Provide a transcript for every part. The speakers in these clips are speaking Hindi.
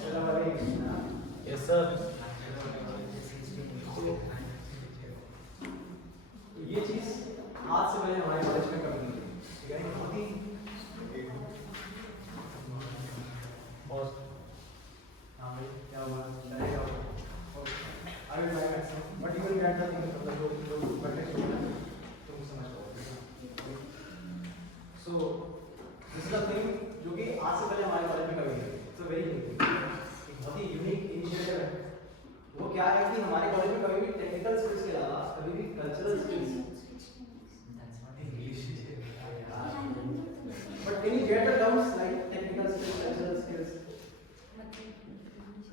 Yes sir. ये चीज आज से पहले हमारे कॉलेज में कभी नहीं थी, ठीक है? बहुत ही हाँ भाई क्या हुआ? चलेगा I will try maximum but you will get the thing, मतलब जो कंटेक्स्ट होगा तुम समझ पाओगे। So this is the thing जो कि आज से पहले हमारे कॉलेज में कभी नहीं थी। It's a very new thing, एक बहुत ही यूनिक इनिशिएटिव है। वो क्या है कि हमारे कॉलेज में कभी भी टेक्निकल स्किल्स के अलावा कभी भी cultural skills, but can you get the terms like technical skills, cultural skills?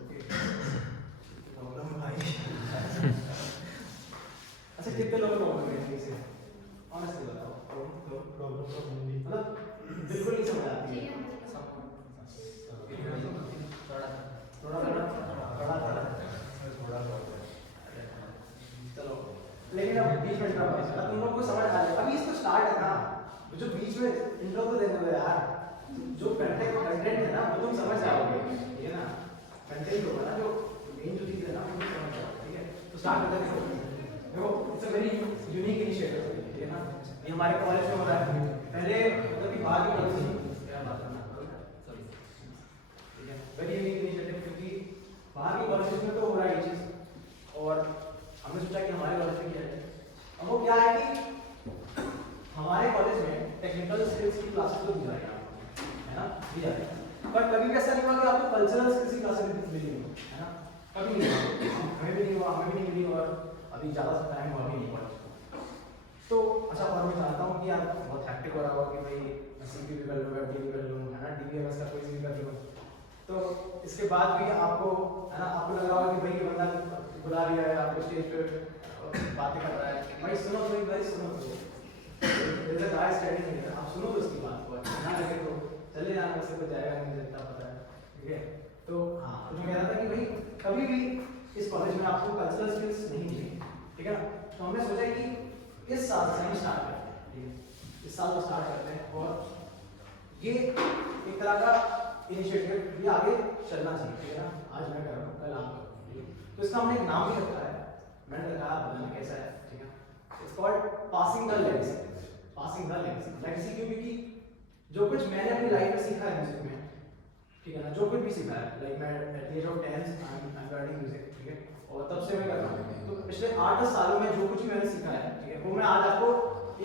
Okay. Problem भाई। अच्छा कितने लोग प्रॉब्लम है इसे? Honestly बताओ। प्रॉब्लम तो नहीं। मतलब बिल्कुल नहीं समझ आती है। थोड़ा चलो लेकिन अब बीच में इंट्रो तुम लोग को समझ आ जाए। अभी इसको स्टार्ट है ना, जो बीच में इंट्रो तो देने दो यार। जो कंटेंट है ना वो तुम समझ जाओगे, ठीक है ना? कंटेंट होगा ना जो मेन जो चीज है ना वो तुम समझ जाओगे, ठीक है? तो स्टार्ट करते हैं। देखो it's a very unique initiative, ठीक है ना? ये हमारे कॉलेज में हो रहा है। पहले मतलब कि बाहर की कॉलेज में क्या बात करना, सॉरी, ठीक है? वेरी यूनिक इनिशिएटिव क्योंकि बाहर की कॉलेज में तो हो रहा है ये चीज, और हमने सोचा कि हमारे कॉलेज में क्या है। अब वो क्या है कि हमारे कॉलेज में टेक्निकल स्किल्स की क्लासेस तो दी जा रही है ना, दी जा रही है। पर कभी भी ऐसा नहीं हुआ कि आपको कल्चरल स्किल्स की क्लासेस मिली हो, है ना? कभी नहीं हुआ, हमें भी नहीं हुआ, हमें भी नहीं मिली, और अभी ज़्यादा टाइम हुआ भी नहीं कॉलेज को। तो अच्छा, और मैं जानता हूँ कि आप बहुत हैक्टिक हो रहा होगा कि भाई सीपी भी कर लूँ, वेब भी कर लूँ, है ना, डीबीएमएस का कोई भी कर लूँ। तो इसके बाद भी आपको, है ना, आपको लग रहा होगा कि भाई ये बंदा बुला रहा है आपको स्टेज पे बातें कर रहा है। भाई सुनो तो, एक बार सुनो तो, जैसे गाय स्टैंडिंग है, आप सुनो तो उसकी बात को, ना लगे तो चले जाना, उससे कुछ जाएगा नहीं, मुझे इतना पता है, ठीक है? तो हाँ, तो मैं कह रहा था कि भाई कभी भी इस कॉलेज में आपको कल्चरल स्किल्स नहीं मिलेंगी, ठीक है ना? तो हमने सोचा कि इस साल से हम स्टार्ट करते हैं, ठीक है? इस साल को स्टार्ट करते हैं, और ये एक तरह का इनिशिएटिव ये आगे चलना चाहिए, ठीक है ना? आज मैं कर रहा हूँ, कल आप करो, ठीक है? तो इसका हमने एक नाम भी रखा है, मैंने रखा है, बताना कैसा है, ठीक है? It's called passing the legacy. Passing the legacy, legacy क्यों? क्योंकि जो कुछ मैंने अपनी लाइफ में सीखा है म्यूजिक में, ठीक है ना, जो कुछ भी सीखा है, लाइक मैं at the age of 10 I am learning music, ठीक है? और तब से मैं कर रहा हूँ। तो पिछले 8-10 सालों में जो कुछ भी मैंने सीखा है, ठीक है, वो मैं आज आपको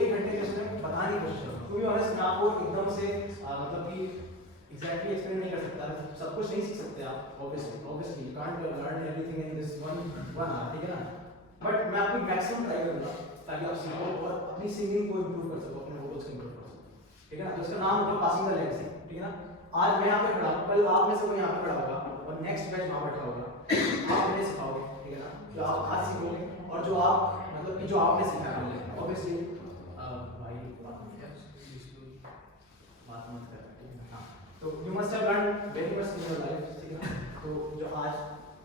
1 घंटे के उसमें बताने की कोशिश करूँगा। क्योंकि ऑनेस्ट मैं आपको एकदम से मतलब कि एग्जैक्टली एक्सप्लेन नहीं कर सकता, सब कुछ नहीं सीख सकते आप, obviously you can't learn everything in this one hour, ठीक है ना? बट मैं आपको मैक्सिमम ट्राई करूंगा ताकि आप सीखो और अपनी सिंगिंग को इंप्रूव कर सको, अपने वोकल्स को इंप्रूव कर सको, ठीक है ना? तो इसका नाम होगा पासिंग द लेगेसी, ठीक है ना? आज मैं यहाँ पे खड़ा हूँ, कल आप में से कोई यहाँ पे खड़ा होगा और नेक्स्ट बैच वहाँ बैठा होगा, आप मुझे सिखाओगे, ठीक है ना? जो आप आज सीखोगे और जो आप मतलब कि जो आपने सीखा है, ऑब्वियसली भाई बात मत कर, ठीक है? हाँ, तो you must have learn very much in your life, ठीक है ना? तो जो आज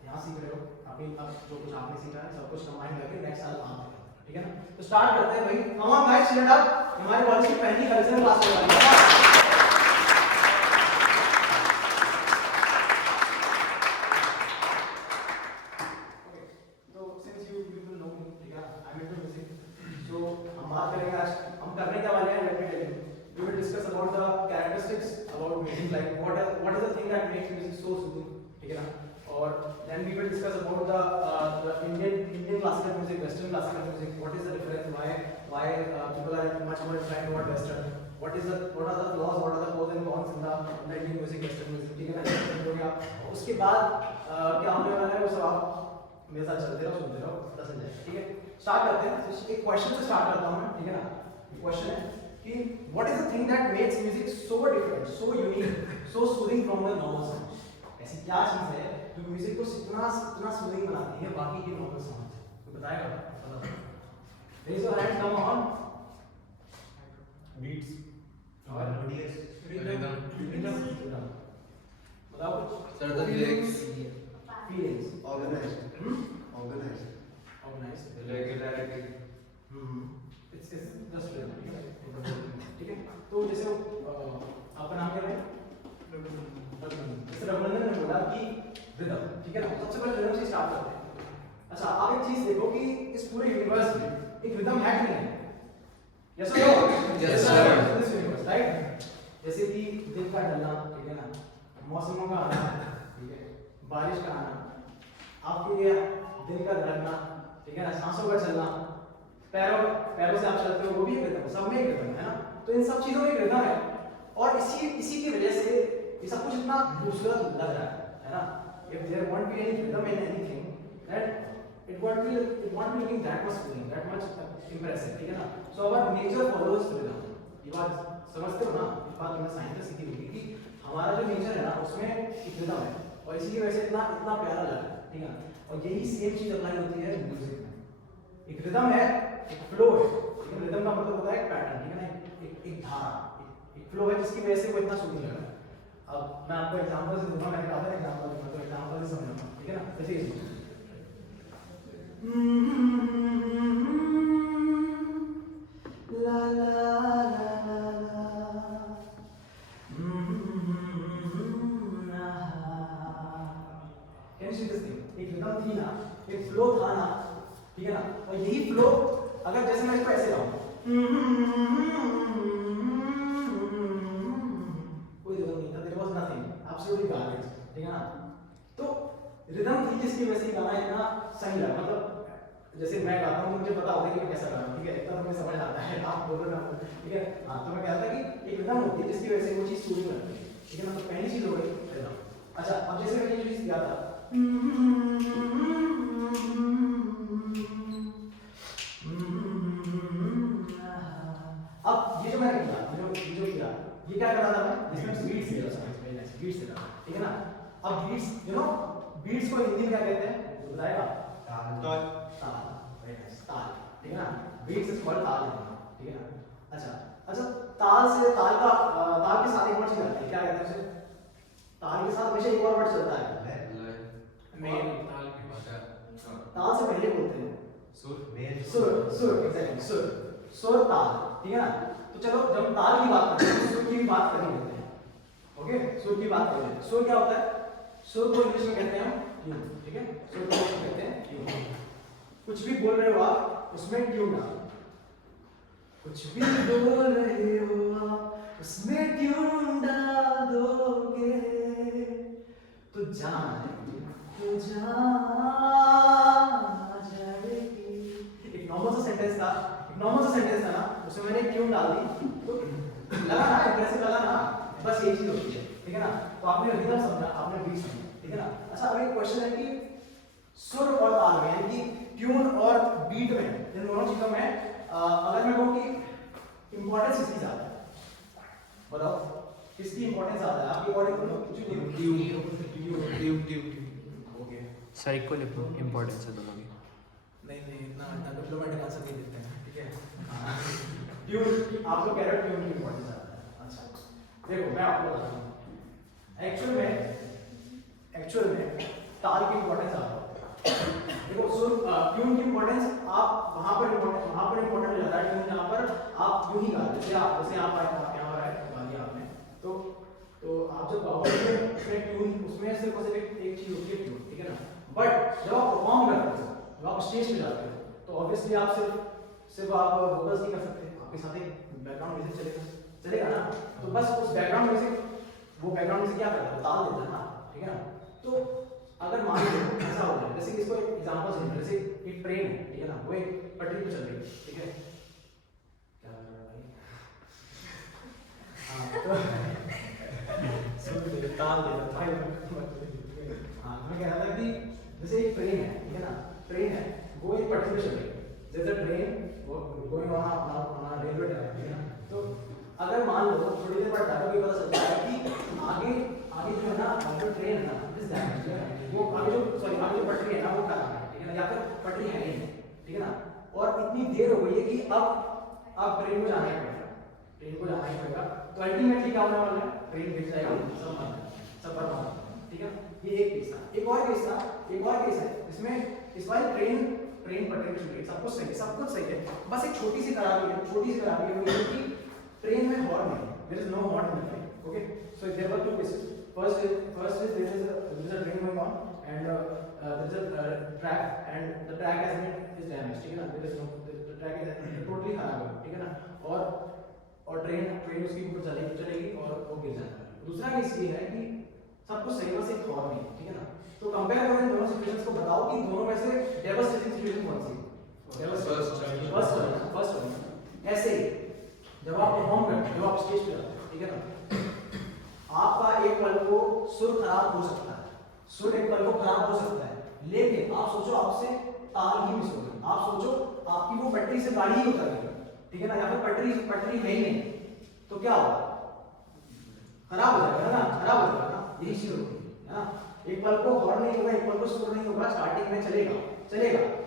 यहाँ सीख रहे हो, अपनी अब जो कुछ आपने सीखा है सब कुछ कंबाइन करके नेक्स्ट साल आप करें, ठीक है ना? तो स्टार्ट करते हैं भाई। Come on guys, stand up. हमारे कॉलेज की पहली कल्चरल क्लास होने वाली है। Then we will discuss about the Indian classical music, Western classical music. What is the difference? Why people are much more inclined toward Western? What are the flaws? What are the pros and cons in the Indian music, Western music? ठीक है ना? उसके बाद क्या होने वाला है वो सब आप मेरे साथ चलते रहो, सुनते रहो, पता चल जाएगा, ठीक है? स्टार्ट करते हैं। तो एक क्वेश्चन से स्टार्ट करता हूँ मैं, ठीक है ना? क्वेश्चन है कि what is the thing that makes music so different, so unique, so soothing from the normal sound? ऐसी क्या चीज है जो म्यूजिक को इतना सूदिंग बनाती है बाकी के नॉर्मल साउंड से? तो बताएगा, बताओ। Raise your hand, come on. Beats और मेलोडियस रिदम बताओ कुछ। Sir the lyrics, feelings, organised regularity, it's just ठीक है? तो जैसे आपका नाम क्या है? रघुनंदन ने बोला कि रिदम, ठीक है ना? सबसे पहले रिदम से स्टार्ट करते हैं। अच्छा, आप एक चीज देखो कि इस पूरे यूनिवर्स में एक रिदम है कि नहीं है? यस और no? Yes, sir. This universe, right? जैसे कि दिन का ढलना, ठीक है ना? मौसमों का आना, ठीक है? बारिश का आना, आपके ये दिल का धड़कना, ठीक है ना? सांसों का चलना, पैरों पैरों से आप चलते हो, वो भी एक रिदम है, सब में एक रिदम है ना? तो इन सब चीजों में एक रिदम है और इसी की वजह से ये सब कुछ इतना खूबसूरत लग रहा है ना? If there won't be any rhythm in anything, that it won't be looking that much feeling, that much impressive, ठीक है ना? So our nature follows rhythm. ये बात समझते हो ना? ये बात तुमने साइंस में सीखी होगी कि हमारा जो नेचर है ना उसमें एक रिदम है और इसी की वजह से इतना इतना प्यारा लग रहा है, ठीक है ना? और यही सेम चीज अप्लाई होती है म्यूजिक में। एक रिदम है, एक फ्लो है, ठीक है? रिदम का मतलब होता है एक पैटर्न, ठीक है ना? एक धारा, एक फ्लो है जिसकी वजह से वो इतना सूदिंग लग रहा है। अब मैं आपको एग्जांपल से दूंगा, मैंने कहा था एग्जांपल दूंगा, तो एग्जांपल से समझना, ठीक है ना? जैसे ये ला ला ला ला ला कैन सी दिस थिंग, एक रिदम थी ना, एक फ्लो था ना, ठीक है ना? और यही फ्लो अगर जैसे मैं इसको ऐसे गाऊं, कोई रिदम नहीं था, there was nothing, absolutely garbage, ठीक है ना? तो रिदम थी जिसकी वजह से गाना इतना सही लगा, मतलब जैसे मैं गाता हूं तो मुझे पता होता है कि मैं कैसा गा रहा हूं, ठीक है? इतना मुझे समझ आता है, आप बोल रहे हो, ठीक है? हां, तो मैं कहता कि एक रिदम होती है जिसकी वजह से वो चीज सूदिंग लगती है, ठीक है ना? तो पहली चीज हो गई रिदम। अच्छा, अब जैसे मैंने ये चीज किया था, अब ये जो मैंने किया, ये जो किया, ये क्या कर रहा था मैं? जिसमें बीट्स दे रहा था, बीट्स दे रहा था, ठीक है ना? अब बीट्स, यू नो, बीट्स को हिंदी में क्या कहते हैं? बताएगा? ताल, ताल, ठीक है ना? बीट्स इज कॉल्ड ताल, ठीक है ना? अच्छा, ताल के साथ एक और चीज आती है, क्या कहते हैं उसे? ताल के साथ हमेशा एक और वर्ड चलता है, मेल। ताल से पहले बोलते हैं सुर, एग्जैक्टली, सुर ताल, ठीक है ना? तो चलो, जब हम ताल की बात करते हैं सुर की भी बात कर ही लेते हैं, ओके? सुर की बात कर लेते हैं। सुर क्या होता है? सुर को इंग्लिश में कहते हैं ट्यून, ठीक है? सुर को कहते हैं ट्यून। कुछ भी बोल रहे हो आप, उसमें ट्यून डालो। कुछ भी बोल रहे हो आप, उसमें ट्यून डाल दोगे तो जान जाएगी। एक नॉर्मल सा सेंटेंस था ना, उसमें मैंने ट्यून डाल दी तो लगा ना, इंप्रेसिव लगा ना, बस ये चीज होती है, ठीक है ना? तो आपने रिदम समझा, आपने बीट समझा, ठीक है ना? अच्छा, अब एक क्वेश्चन है कि सुर और ताल में, यानी कि ट्यून और बीट में, इन दोनों चीजों में अगर मैं कहूं कि इंपॉर्टेंस किसकी ज्यादा है, बताओ किसकी इंपॉर्टेंस ज्यादा है आपके according? Tune. Okay sir, equal importance है दोनों की। नहीं इतना डिप्लोमेटिक आंसर नहीं देते हैं, ठीक है? ट्यून, आप लोग कह रहे हो ट्यून की इंपॉर्टेंस ज्यादा है। अच्छा, देखो मैं आपको बताता हूं, एक्चुअल में ताल की इंपॉर्टेंस ज्यादा है। देखो, सुर, ट्यून की इंपॉर्टेंस आप वहां पर इंपॉर्टेंट हो जाता है। ट्यून जहां पर आप यूं ही गाते, जैसे आप यहाँ पर आए गा दिया आपने, तो आप जब गाओगे उसमें ट्यून, उसमें सिर्फ और सिर्फ एक चीज होती है ट्यून, ठीक है ना? बट जब आप परफॉर्म करते हो, जब आप स्टेज पे जाते हो, तो ऑब्वियसली आप सिर्फ आप वोकल्स नहीं कर सकते, आपके साथ एक बैकग्राउंड म्यूजिक चलेगा ना? तो बस उस बैकग्राउंड म्यूजिक, वो बैकग्राउंड म्यूजिक क्या करता है? ताल देता है ना, ठीक है ना? तो अगर मान लो ऐसा हो जाए, जैसे इसको एक एग्जांपल से, जैसे एक ट्रेन है, ठीक है ना? वो एक पटरी पे चल रही है, ठीक है? क्या कर रहा है भाई? हां, तो सुन दे, ताल दे रहा भाई। हां, मैं कह रहा था कि जैसे एक ट्रेन है, ठीक है ना? ट्रेन है, वो एक पटरी पे चल रही है, जैसे ट्रेन गोइंग ऑन अपना रेलवे ट्रैक, ठीक है ना? तो अगर मान लो थोड़ी देर बाद डाटा भी पता चलता है कि आगे जो है ना, जो ट्रेन है ना, वो आगे जो पटरी है ना, वो खराब है, ठीक है ना? या फिर पटरी है नहीं, ठीक है ना? और इतनी देर हो गई है कि अब ट्रेन को जाना ही पड़ेगा, तो अल्टीमेटली क्या होने वाला है? ट्रेन गिर जाएगी, सब बर्बाद, ठीक है? ये एक केस था। एक और केस है इसमें, इस बार ट्रेन पटरी पे चल रही है, सब कुछ सही है, बस एक छोटी सी खराबी है, वो ये है कि ट्रेन में हॉर्न नहीं है, there is no horn in the train, okay? So there were two cases. first is there is a train going on and there is a track and the track has been is damaged, ठीक है ना, there is no the track is totally खराब है, ठीक है ना, और ट्रेन उसके ऊपर चलेगी और वो गिर जाता है। दूसरा केस ये है कि सब कुछ सही से एक और नहीं है, ठीक है ना, तो कंपेयर करें दोनों सिचुएशंस को, बताओ कि दोनों में से डेवास्टेटिंग सिचुएशन कौन सी है? फर्स्ट। ऐसे ही जब आप परफॉर्म करते हो, जब आप स्टेज पे जाते हो, ठीक है ना, आपका एक पल को सुर खराब हो सकता है, सुर एक पल को खराब हो सकता है, लेकिन आप सोचो आपसे ताल ही मिस हो गई, आप सोचो आपकी वो पटरी से गाड़ी ही उतर गई, ठीक है ना, या फिर पटरी है ही नहीं, तो क्या होगा? खराब हो जाएगा ना, खराब हो जाएगा ना, यही चीज होती है ना। एक पल को हॉर्न नहीं होगा, एक पल को सुर नहीं होगा, स्टार्टिंग में चलेगा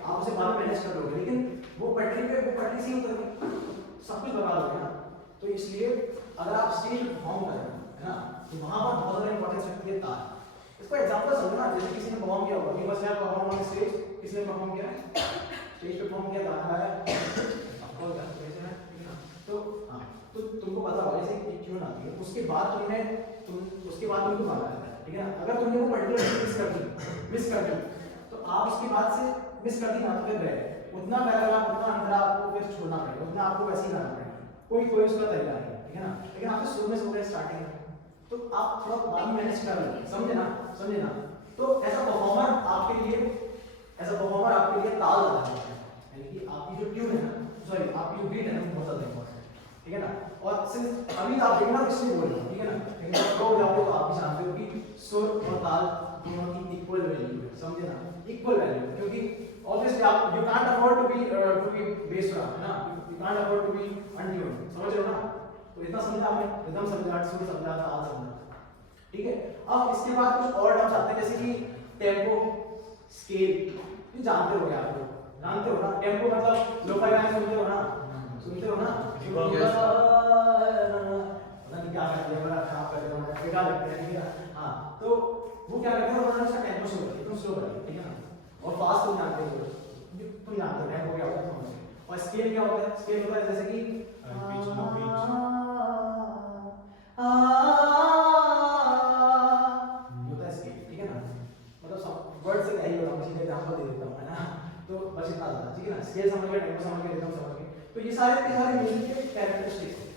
आप उसे बाद में मैनेज कर लोगे, लेकिन वो पटरी से ही उतर गई, सब कुछ बर्बाद हो गया ना। तो इसलिए अगर आप स्टेज पे परफॉर्म कर रहे हो, है ना, तो वहां पर बहुत ज्यादा इंपॉर्टेंस रखती है ताल। इसको एग्जांपल समझना, जैसे किसी ने परफॉर्म किया होगा, बस यहाँ परफॉर्म ऑन स्टेज, किसने परफॉर्म किया है? स्टेज पे परफॉर्म किया, गाना गाया, आपको कैसे है, ठीक है ना, तो हां, तो तुमको पता होगा जैसे कि ट्यून आती है, उसके बाद तुमको गाना आता है, ठीक है ना। अगर तुमने वो पर्टिकुलर मिस कर दी तो आप उसके बाद से मिस कर दी ना, तो फिर गए उतना पैराग्राफ, उतना अंतरा आपको फिर छोड़ना पड़ेगा, उतना आपको वैसे ही गाना पड़ेगा, कोई उसका तरीका नहीं है, ठीक है ना। लेकिन आपने शुरू में सुन रहे स्टार्टिंग में, तो आप थोड़ा बाद में मैनेज कर लो, समझे ना। तो एज अ परफॉर्मर आपके लिए ताल ज्यादा है, यानी कि आपकी जो ट्यून है ना, सॉरी आपकी जो बीट है ना, बहुत ज्यादा इंपॉर्टेंट है, ठीक है ना। और सिंस अभी आप देखना इसलिए बोल रहा हूं, ठीक है ना, लेकिन जब प्रो हो जाओगे तो आप भी जानते हो कि सुर और ताल दोनों की इक्वल वैल्यू है, समझे ना, इक्वल वैल्यू, क्योंकि ऑब्वियसली आप you can't afford to be based on, है ना, you can't afford to be untuned, समझ रहे हो ना। तो इतना समझा आपने, रिदम समझा, सुर समझा, ताल समझा, ठीक है। अब इसके बाद कुछ और टर्म्स आते हैं, जैसे कि टेम्पो, स्केल, ये जानते हो क्या आप लोग, जानते हो ना, टेम्पो मतलब लोफाई गाने सुनते हो ना, पता नहीं क्या करते हैं, बड़ा खराब करते हैं, बेकार लगते हैं, ठीक है। हाँ, तो वो क्या करते हैं, उन्होंने उसका टेम्पो स्लो कर दिया, ठीक है ना, और फास्ट तुम जानते हो, टेम्पो क्या होता है, और स्केल क्या होता है, स्केल होता है जैसे कि होता है स्केल, ठीक है ना, मतलब सब वर्ड से नहीं होता, मुझे एग्जांपल दे देता हूं, है ना, तो बस इतना ज्यादा, ठीक है ना, स्केल समझ गए, टेम्पो समझ गए, रिदम समझ गए, तो ये सारे म्यूजिक के कैरेक्टरिस्टिक्स हैं,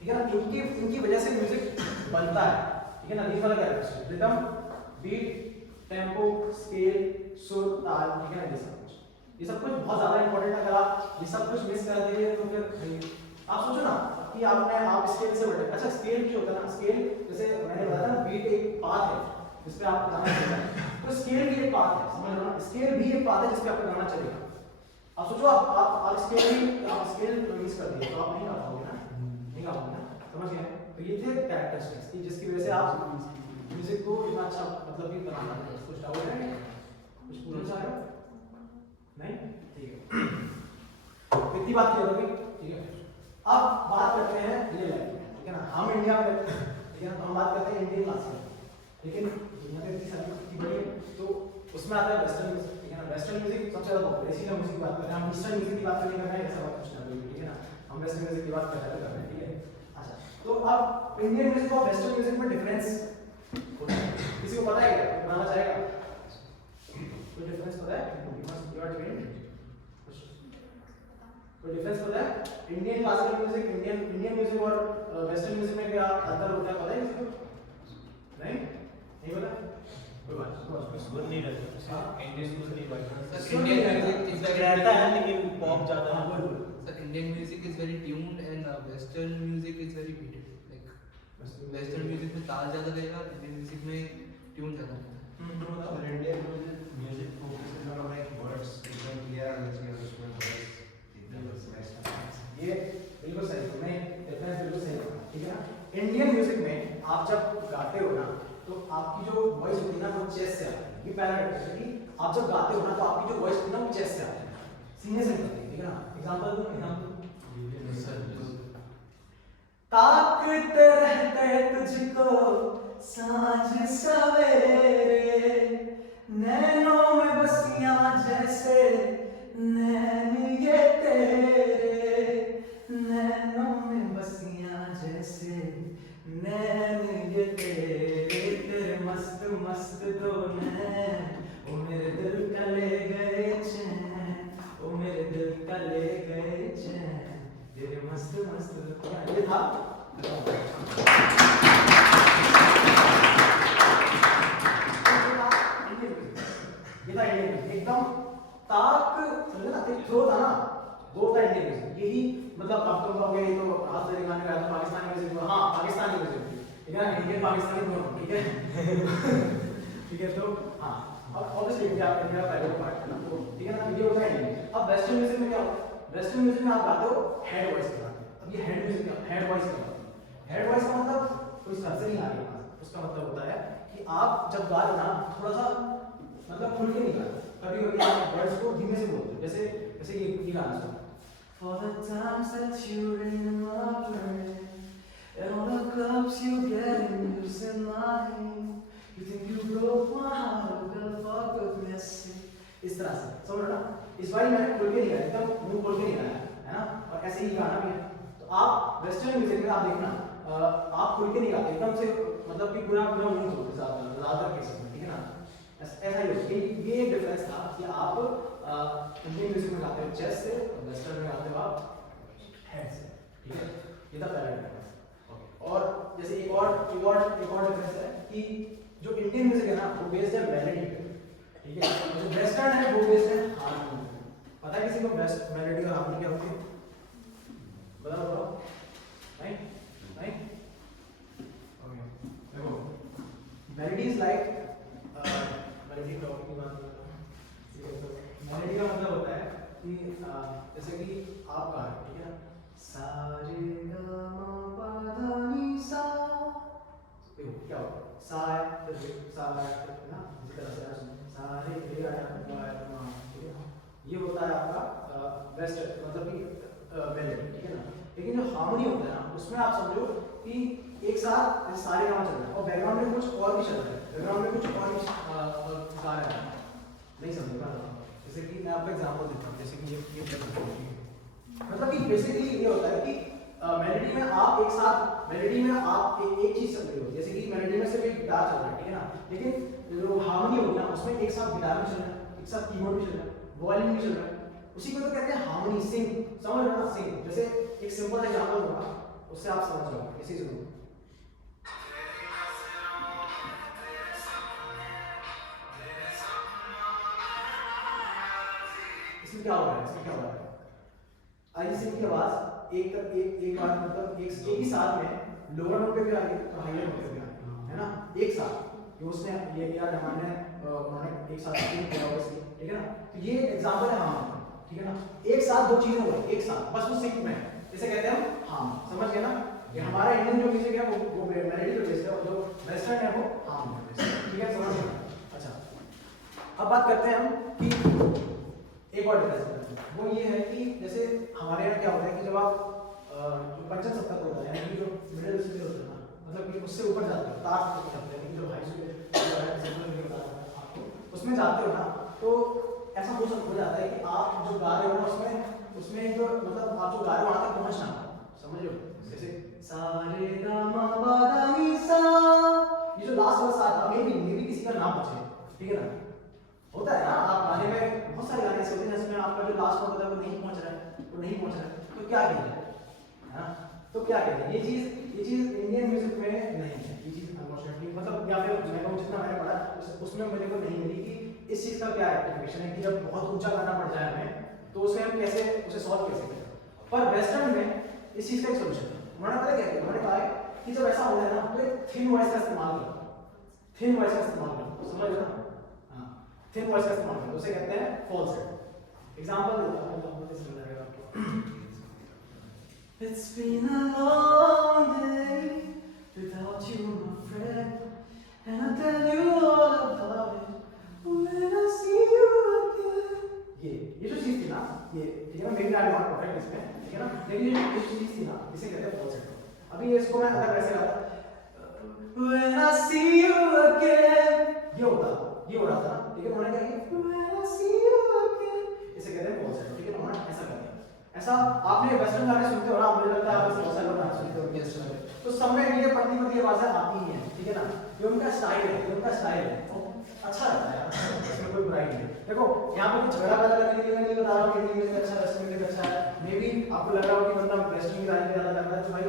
ठीक है ना, इनकी वजह से म्यूजिक बनता है, ठीक है ना, ये वाला characteristic, rhythm, beat, tempo, scale, सुर, ताल, ठीक है ना, ये सब कुछ बहुत ज्यादा इंपॉर्टेंट है। अगर आप ये सब कुछ मिस कर देंगे तो फिर आप सोचो ना कि आप स्केल से बढ़े, अच्छा स्केल भी होता है ना, स्केल जैसे मैंने बताया ना, बीट एक पाथ है जिस पे आप गाना चलेगा, तो स्केल भी एक पाथ है, समझ लो ना, स्केल भी एक पाथ है जिस पे आपका गाना चलेगा। आप सोचो आप स्केल मिस कर दिए तो आप नहीं गा पाओगे ना, समझ गए। तो ये थे कैरेक्टरिस्टिक्स की जिसकी वजह से आप म्यूजिक को इतना अच्छा मतलब कि बना पाते हैं। कुछ डाउट है, कुछ पूछना चाह रहे हो? नहीं, ठीक है, इतनी बात की होगी, ठीक है। अब बात करते हैं रियल लाइफ में, ठीक है ना, हम इंडिया में, ठीक है ना, हम बात करते हैं इंडियन क्लासिकल, लेकिन दुनिया में इतनी सारी इतनी बड़ी है, तो उसमें आता है वेस्टर्न म्यूजिक, ठीक है ना, वेस्टर्न म्यूजिक सबसे ज्यादा पॉपुलर, इसीलिए हम उसकी बात कर रहे हैं, हम ईस्टर्न म्यूजिक की बात नहीं कर रहे हैं, ऐसा बात कुछ नहीं, ठीक है ना, हम वेस्टर्न म्यूजिक की बात कर रहे हैं, ठीक है। अच्छा, तो अब इंडियन म्यूजिक और वेस्टर्न म्यूजिक में डिफरेंस किसी को पता है क्या, बताना चाहेगा? कोई डिफरेंस पता है? यू आर ट्रेन्ड, कोई डिफरेंस पता है? Indian classical music, Indian music और वेस्टर्न म्यूजिक में क्या अंतर होता है, पता है किसी को? नहीं पता? कोई बात सुर नहीं रहता, इंडियन सुर नहीं रहता, इंडियन म्यूजिक इज रहता है लेकिन पॉप ज्यादा है। बोल sir, Indian music is very tuned and western music is very beated, like western music में ताल ज्यादा रहेगा, इंडियन म्यूजिक में ट्यून ज्यादा रहेगा। और Indian music focus is on like words, एकदम क्लियर आना चाहिए उसमें, वर्ड्स एकदम स्मैश। ये बिल्कुल सही, तुमने डिफरेंस बिल्कुल सही कहा, ठीक है ना। इंडियन म्यूजिक में आप जब गाते हो ना, तो आपकी जो वॉइस होती है ना, वो चेस्ट से आती है, ये पहला डिफरेंस है कि आप जब गाते हो ना, तो आपकी जो वॉइस होती है ना, वो चेस्ट से आती है, सीने से निकलती है, ठीक है ना। एग्जांपल दूं, ताकते रहते तुझको सांझ सवेरे, नैनों में बसियां जैसे नैन ये तेरे, नैनों में बसियां जैसे नैन ये तेरे, मस्त मस्त दो नैन ओ मेरे दिल का ले गए चैन ओ मेरे दिल का ले गए चैन तेरे मस्त मस्त ये था एकदम ताक समझे ना एक थ्रो था ना वो था इंडियन म्यूजिक यही मतलब अब तो कहोगे ये तो हाथ से गाने गाया तो पाकिस्तानी म्यूजिक हाँ पाकिस्तानी म्यूजिक ठीक है ना इंडियन पाकिस्तानी दोनों ठीक है ठीक है तो हाँ अब ऑब्वियसली इंडिया इंडिया पहले पार्ट है ना तो ठीक है ना ये होता है इंडियन अब वेस्टर्न म्यूजिक में क्या होता है वेस्टर्न म्यूजिक में आप गाते हो हेड वॉइस के साथ अब ये हेड म्यूजिक हेड वॉइस का हेड वॉइस का मतलब कोई सर से नहीं आ रही उसका मतलब होता है कि आप जब गा रहे हो ना थोड़ा सा मतलब खुल के नहीं गाते कभी कभी आप वर्ड्स को धीमे से बोलते हो जैसे जैसे ये गाना सुनो For the times that you rain in my parade and all the clubs you get in using my name you think you broke my heart well fuck with Messi इस तरह से समझ रहे हो ना इस बार मैंने खुल के नहीं गाया एकदम मुंह खोल के नहीं गाया है ना और ऐसे ही गाना भी है तो आप वेस्टर्न म्यूजिक में आप देखना आप खुल के नहीं गाते एकदम से मतलब कि पूरा पूरा मुंह खोलते ज़्यादातर केसेस में ठीक है ना ऐसा ही होता है ये एक डिफरेंस था कि आप इंडियन म्यूजिक में गाते हो चेस्ट से और वेस्टर्न में गाते हो आप हेड से ठीक है ये था पहला डिफरेंस और जैसे एक और डिफरेंस है कि जो इंडियन म्यूजिक है ना वो बेस्ड है मेलोडी पे ठीक है जो वेस्टर्न है वो बेस्ड है हार्मोनी पे पता है किसी को बेस्ट मेलोडी और हार्मोनी क्या होती है बताओ नहीं नहीं ओके देखो melody is like melody topic की बात कर रहा हूं मेलोडी का मतलब होता है कि जैसे कि आप गा रहे हो ठीक है ना सा रे गा मा पा धा नी सा देखो क्या होगा सा है तो सा है ना इस तरह से सा रे गा मा ठीक है ये होता है आपका वेस्ट मतलब कि मेलोडी ठीक है ना लेकिन जो हार्मनी होता है ना उसमें आप समझो कि एक साथ सारे गाना चल रहा है और बैकग्राउंड में कुछ और भी चल रहा है बैकग्राउंड में कुछ और भी गा रहा है नहीं समझेगा जैसे कि मैं आपको एग्जांपल देता हूँ जैसे कि ये मतलब कि बेसिकली ये होता है कि मेलोडी में आप एक साथ मेलोडी में आप एक चीज चल रही हो जैसे कि मेलोडी में सिर्फ एक गिटार चल रहा है ठीक है ना लेकिन जो हार्मनी होगी ना उसमें एक साथ गिटार भी चल रहा है एक साथ कीबोर्ड भी चल रहा है वॉल्यूम भी चल रहा है उसी को तो कहते हैं हार्मनी सिंग समझ रहे हो ना सिंग जैसे एक सिंपल एग्जांपल दूंगा उससे आप समझ जाओगे ऐसे ही सुनो इसमें क्या हो रहा है अरिजीत सिंह की आवाज एक बार मतलब एक ही साथ में लोअर नोट पे भी आ रही है और हायर नोट पे भी आ रही है ना एक साथ ये उसने ये यार उन्होंने एक साथ सिंग किया होगा इसलिए ठीक है ना तो ये एग्जांपल है हाँ ठीक है ना एक साथ दो चीजें हो रही एक साथ बस वो सिंक में इसे कहते हैं हम हाँ समझ गए ना ये हमारा इंडियन जो म्यूजिक है वो मेलोडी पे बेस्ड है और जो वेस्टर्न है वो हाँ ठीक है समझ गए अच्छा अब बात करते हैं हम कि एक और डिफरेंस वो ये है कि जैसे हमारे यहाँ क्या होता है कि जब आप जो पंचम सप्तक होता है यानी कि जो मिडिल स्केल होता है ना मतलब कि उससे ऊपर जाते हो तार तक जाते हैं जो हाई स्कूल उसमें जाते हो ना तो ऐसा हो जाता है कि आप जो गा रहे हो ना उसमें जो मतलब आप जो गा रहे हो वहां तक पहुंचना समझ रहे हो जैसे सा रे गा मा पा धा नी सा ये जो लास्ट वाला साथ मे भी किसी का नाम बचे ठीक है ना होता है ना आप गाने में बहुत सारे गाने ऐसे होते हैं जिसमें आपका जो लास्ट होता है वो नहीं पहुंच रहा है तो क्या किया जाए है तो क्या कहते हैं ये चीज इंडियन म्यूजिक में नहीं है ये चीज अनफॉर्चूनेटली मतलब या फिर मैं कहूं जितना मैंने पढ़ा उसमें मेरे को नहीं मिली कि इस चीज का क्या एक्टिवेशन है कि जब बहुत ऊंचा गाना पड़ जाए हमें तो उसमें हम कैसे उसे सॉल्व कैसे करें पर वेस्टर्न में इस चीज का एक सॉल्यूशन है उन्होंने पता क्या किया उन्होंने कहा कि जब ऐसा हो जाए ना तो एक थिन वॉइस का इस्तेमाल करो समझ रहे हो ना हां थिन वॉइस का इस्तेमाल करो उसे कहते हैं फॉल्सेट एग्जांपल देता हूं It's been a long day without you, my friend, and I'll tell you all about it when I see you again. ये जो चीज थी ना ये ठीक है ना मेरी नाम नॉट परफेक्ट इसमें ठीक है ना लेकिन ये जो चीज थी ना इसे कहते हैं फॉल्सेट अभी इसको मैं अगर वैसे गाता when I see you again ये हो रहा था ठीक है उन्होंने क्या किया when I see you again इसे कहते हैं फॉल्सेट ठीक है उन्होंने ऐसा कर दिया ऐसा आपने वेस्टर्न गाने सुनते हो ना मुझे लगता है आप बहुत सारे गाने सुनते हो तो सब में ये पतली आवाजें आती ही हैं ठीक है ना ये उनका स्टाइल है, ये उनका स्टाइल है, अच्छा लगता है, इसमें कोई बुराई नहीं है। देखो यहाँ पे कुछ झगड़ा वाला लगने के लिए मैं नहीं बता रहा हूँ कि इंडियन म्यूजिक अच्छा है, वेस्टर्न म्यूजिक अच्छा है। मे बी आपको लग रहा हो कि बंदा वेस्टर्न म्यूजिक पे ज़्यादा लग रहा है, तो भाई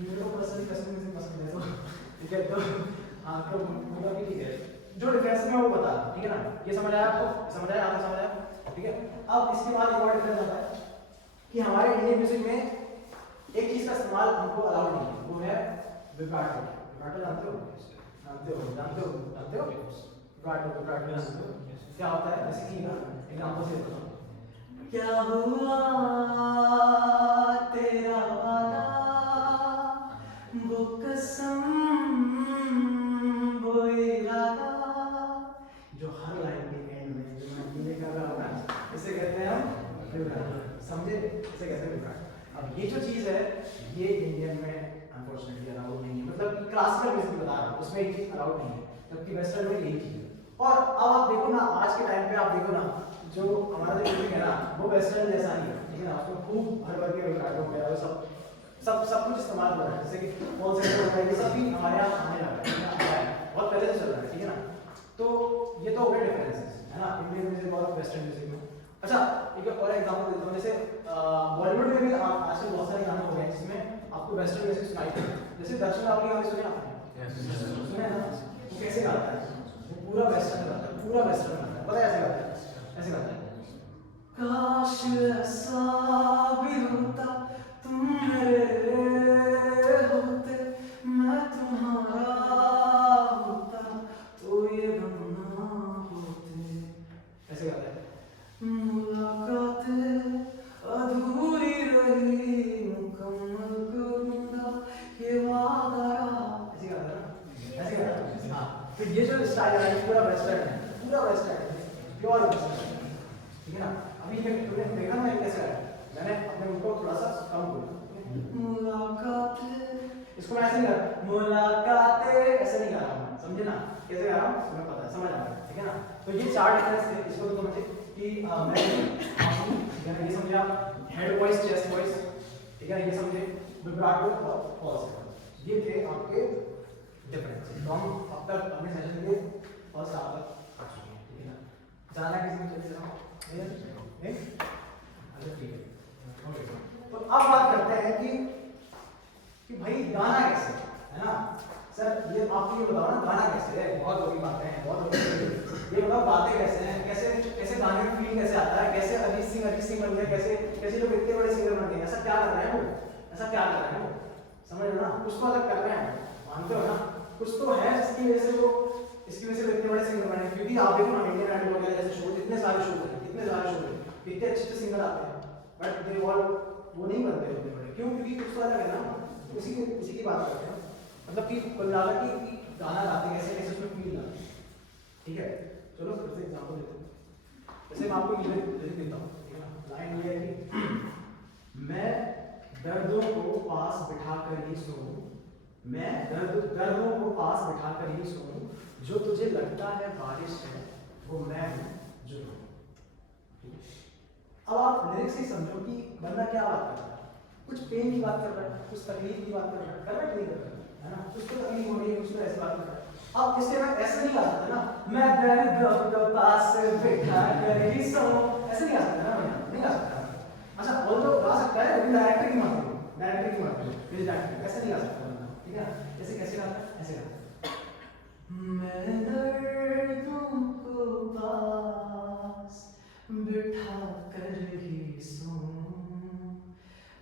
मेरे को पर्सनली वेस्टर्न म्यूजिक पसंद है, तो ठीक है, तो हाँ तो होगा भी ठीक है, जो डिफरेंस मैं वो बता रहा हूँ, ठीक है ना, ये समझ आया आपको, समझ आया, आपको समझ आया, ठीक है। अब इसके बाद एक और डिफरेंस आता है कि हमारे इंडियन म्यूजिक में एक चीज़ का इस्तेमाल हमको अलाउड नहीं है, वो है विब्राटो। विब्राटो जानते हो? जानते हो? जानते हो? जानते हो? विब्राटो, विब्राटो जानते हो? क्या होता है? जैसे कि ना एग्जांपल से बताओ, क्या हुआ तेरा वादा, वो कसम वो इरादा, जो हर लाइन के एंड में जो मैं नीले कर रहा हूँ ना, इसे कहते हैं हम विब्राटो, समझे? इसे कहते हैं विब्राटो। अब ये जो चीज़ है ये इंडियन में अनफॉर्चुनेटली अलाउड नहीं है, मतलब कि क्लासिकल म्यूजिक बता रहा हूँ उसमें ये चीज़ अलाउड नहीं है, जबकि वेस्टर्न में यही चीज़ है। और अब आप देखो ना, आज के टाइम पे आप देखो ना, जो हमारा जो म्यूजिक है ना वो वेस्टर्न जैसा नहीं है, ठीक है ना, उसमें खूब भर भर के विब्राटो वगैरह वो सब सब सब कुछ इस्तेमाल हो रहा है, जैसे कि फोन सेंटर हो रहा है, ये सब भी हमारे यहाँ आने लगा है, बहुत पहले से चल रहा है, ठीक है ना। तो ये तो हो गए डिफरेंसेस, है ना, इंडियन म्यूजिक और वेस्टर्न म्यूजिक में। अच्छा एक और एग्जांपल देता हूँ, जैसे बॉलीवुड में भी आजकल बहुत सारे गाने हो गए जिसमें आपको वेस्टर्न म्यूजिक सुनाई देते हैं, जैसे दर्शन रावल के गाने सुने आपने? सुने ना, वो कैसे गाता है, वो पूरा वेस्टर्न गाता है, पूरा वेस्टर्न गाता है, पता है ऐसे गाता है, ऐसे गाता है, काश ऐसा भी होता तुम मेरे होते, मैं तुम्हारा होता तो ये गम ना होते, ऐसे गाता है। मुलाकातें अधूरी रही, मुकम्मल करूंगा ये वादा रहा, ऐसे गाता है ना, ऐसे गाता है। हाँ तो ये जो स्टाइल है पूरा वेस्टर्न है, पूरा वेस्टर्न है, प्योर वेस्टर्न है, ठीक है ना। अभी तुमने देखा ना कैसे है, मैंने अपने उनको थोड़ा सा कम बोला, मुलाकातें, इसको मैं ऐसे नहीं कर रहा, मुलाकातें ऐसे नहीं गा रहा हूँ, समझे ना कैसे गा रहा हूँ, तुम्हें पता है, समझ आ रहा है, ठीक है ना। तो ये चार डिफरेंस थे, इसको तो समझे कि मैं ये समझे आप हेड वॉइस, चेस्ट वॉइस, ठीक है, ये समझे विब्राटो और पॉज, ये थे आपके डिफरेंस। तो हम अब तक अपने सेशन के फर्स्ट हाफ तक आ चुके हैं, ठीक है ना। जाना किसी को चले जाओ, अच्छा ठीक है, ओके। तो अब बात करते हैं कि भाई गाना कैसे है ना, सर ये आपको ये बताओ ना गाना कैसे है, बहुत बड़ी बातें हैं, बहुत बड़ी, ये बताओ बातें कैसे हैं, कैसे कैसे गाने में फील कैसे आता है, कैसे अरिजीत सिंह बन गया, कैसे कैसे लोग इतने बड़े सिंगर बन गए, ऐसा क्या कर रहे हैं वो, ऐसा क्या कर रहे हैं वो, समझ लो ना, कुछ तो अलग कर रहे हैं, मानते हो ना, कुछ तो है जिसकी वजह से वो, इसकी वजह से वो इतने बड़े सिंगर बने। क्योंकि आप देखो ना इंडियन आइडल वगैरह जैसे शो, इतने सारे शो हैं, इतने सारे शो हैं, इतने अच्छे सिंगर आते हैं, बट दे ऑल वो नहीं बनते इतने बड़े, क्यों? क्योंकि कुछ तो अलग है ना, उसी की बात करते हैं, मतलब कि कुल मिलाकर कि गाना गाते कैसे, कैसे उसमें फील आता है, ठीक है। चलो फिर से एग्जांपल देते हैं, जैसे मैं आपको लिरिक देता हूँ, ठीक है ना। लाइन ये है कि मैं दर्दों को पास बिठा कर ही सोऊं, मैं दर्दों को पास बिठा कर ही सोऊं, जो तुझे लगता है बारिश है वो मैं हूँ जो हूँ। अब आप लिरिक्स ही समझो कि बंदा क्या बात कर रहा है, कुछ पेन की बात कर रहा है, कुछ तकलीफ की बात कर रहा है, करेक्ट नहीं कर रहा है ना, कुछ तो तकलीफ हो रही है, कुछ तो ऐसी बात कर रहा है। अब इसके बाद ऐसे नहीं गा सकते ना, मैं दर्दों को पास बिठा कर ही सोऊं, ऐसे नहीं गा सकते ना भैया, नहीं गा सकता। अच्छा वो तो गा सकता है, लेकिन डायरेक्टर की मर्जी, डायरेक्टर की मर्जी, म्यूजिक डायरेक्टर ऐसे नहीं गा सकता बंदा, ठीक है। जैसे कैसे गाता है, ऐसे गाता है, मैं दर्दों को पास बिठा कर ही सोऊं,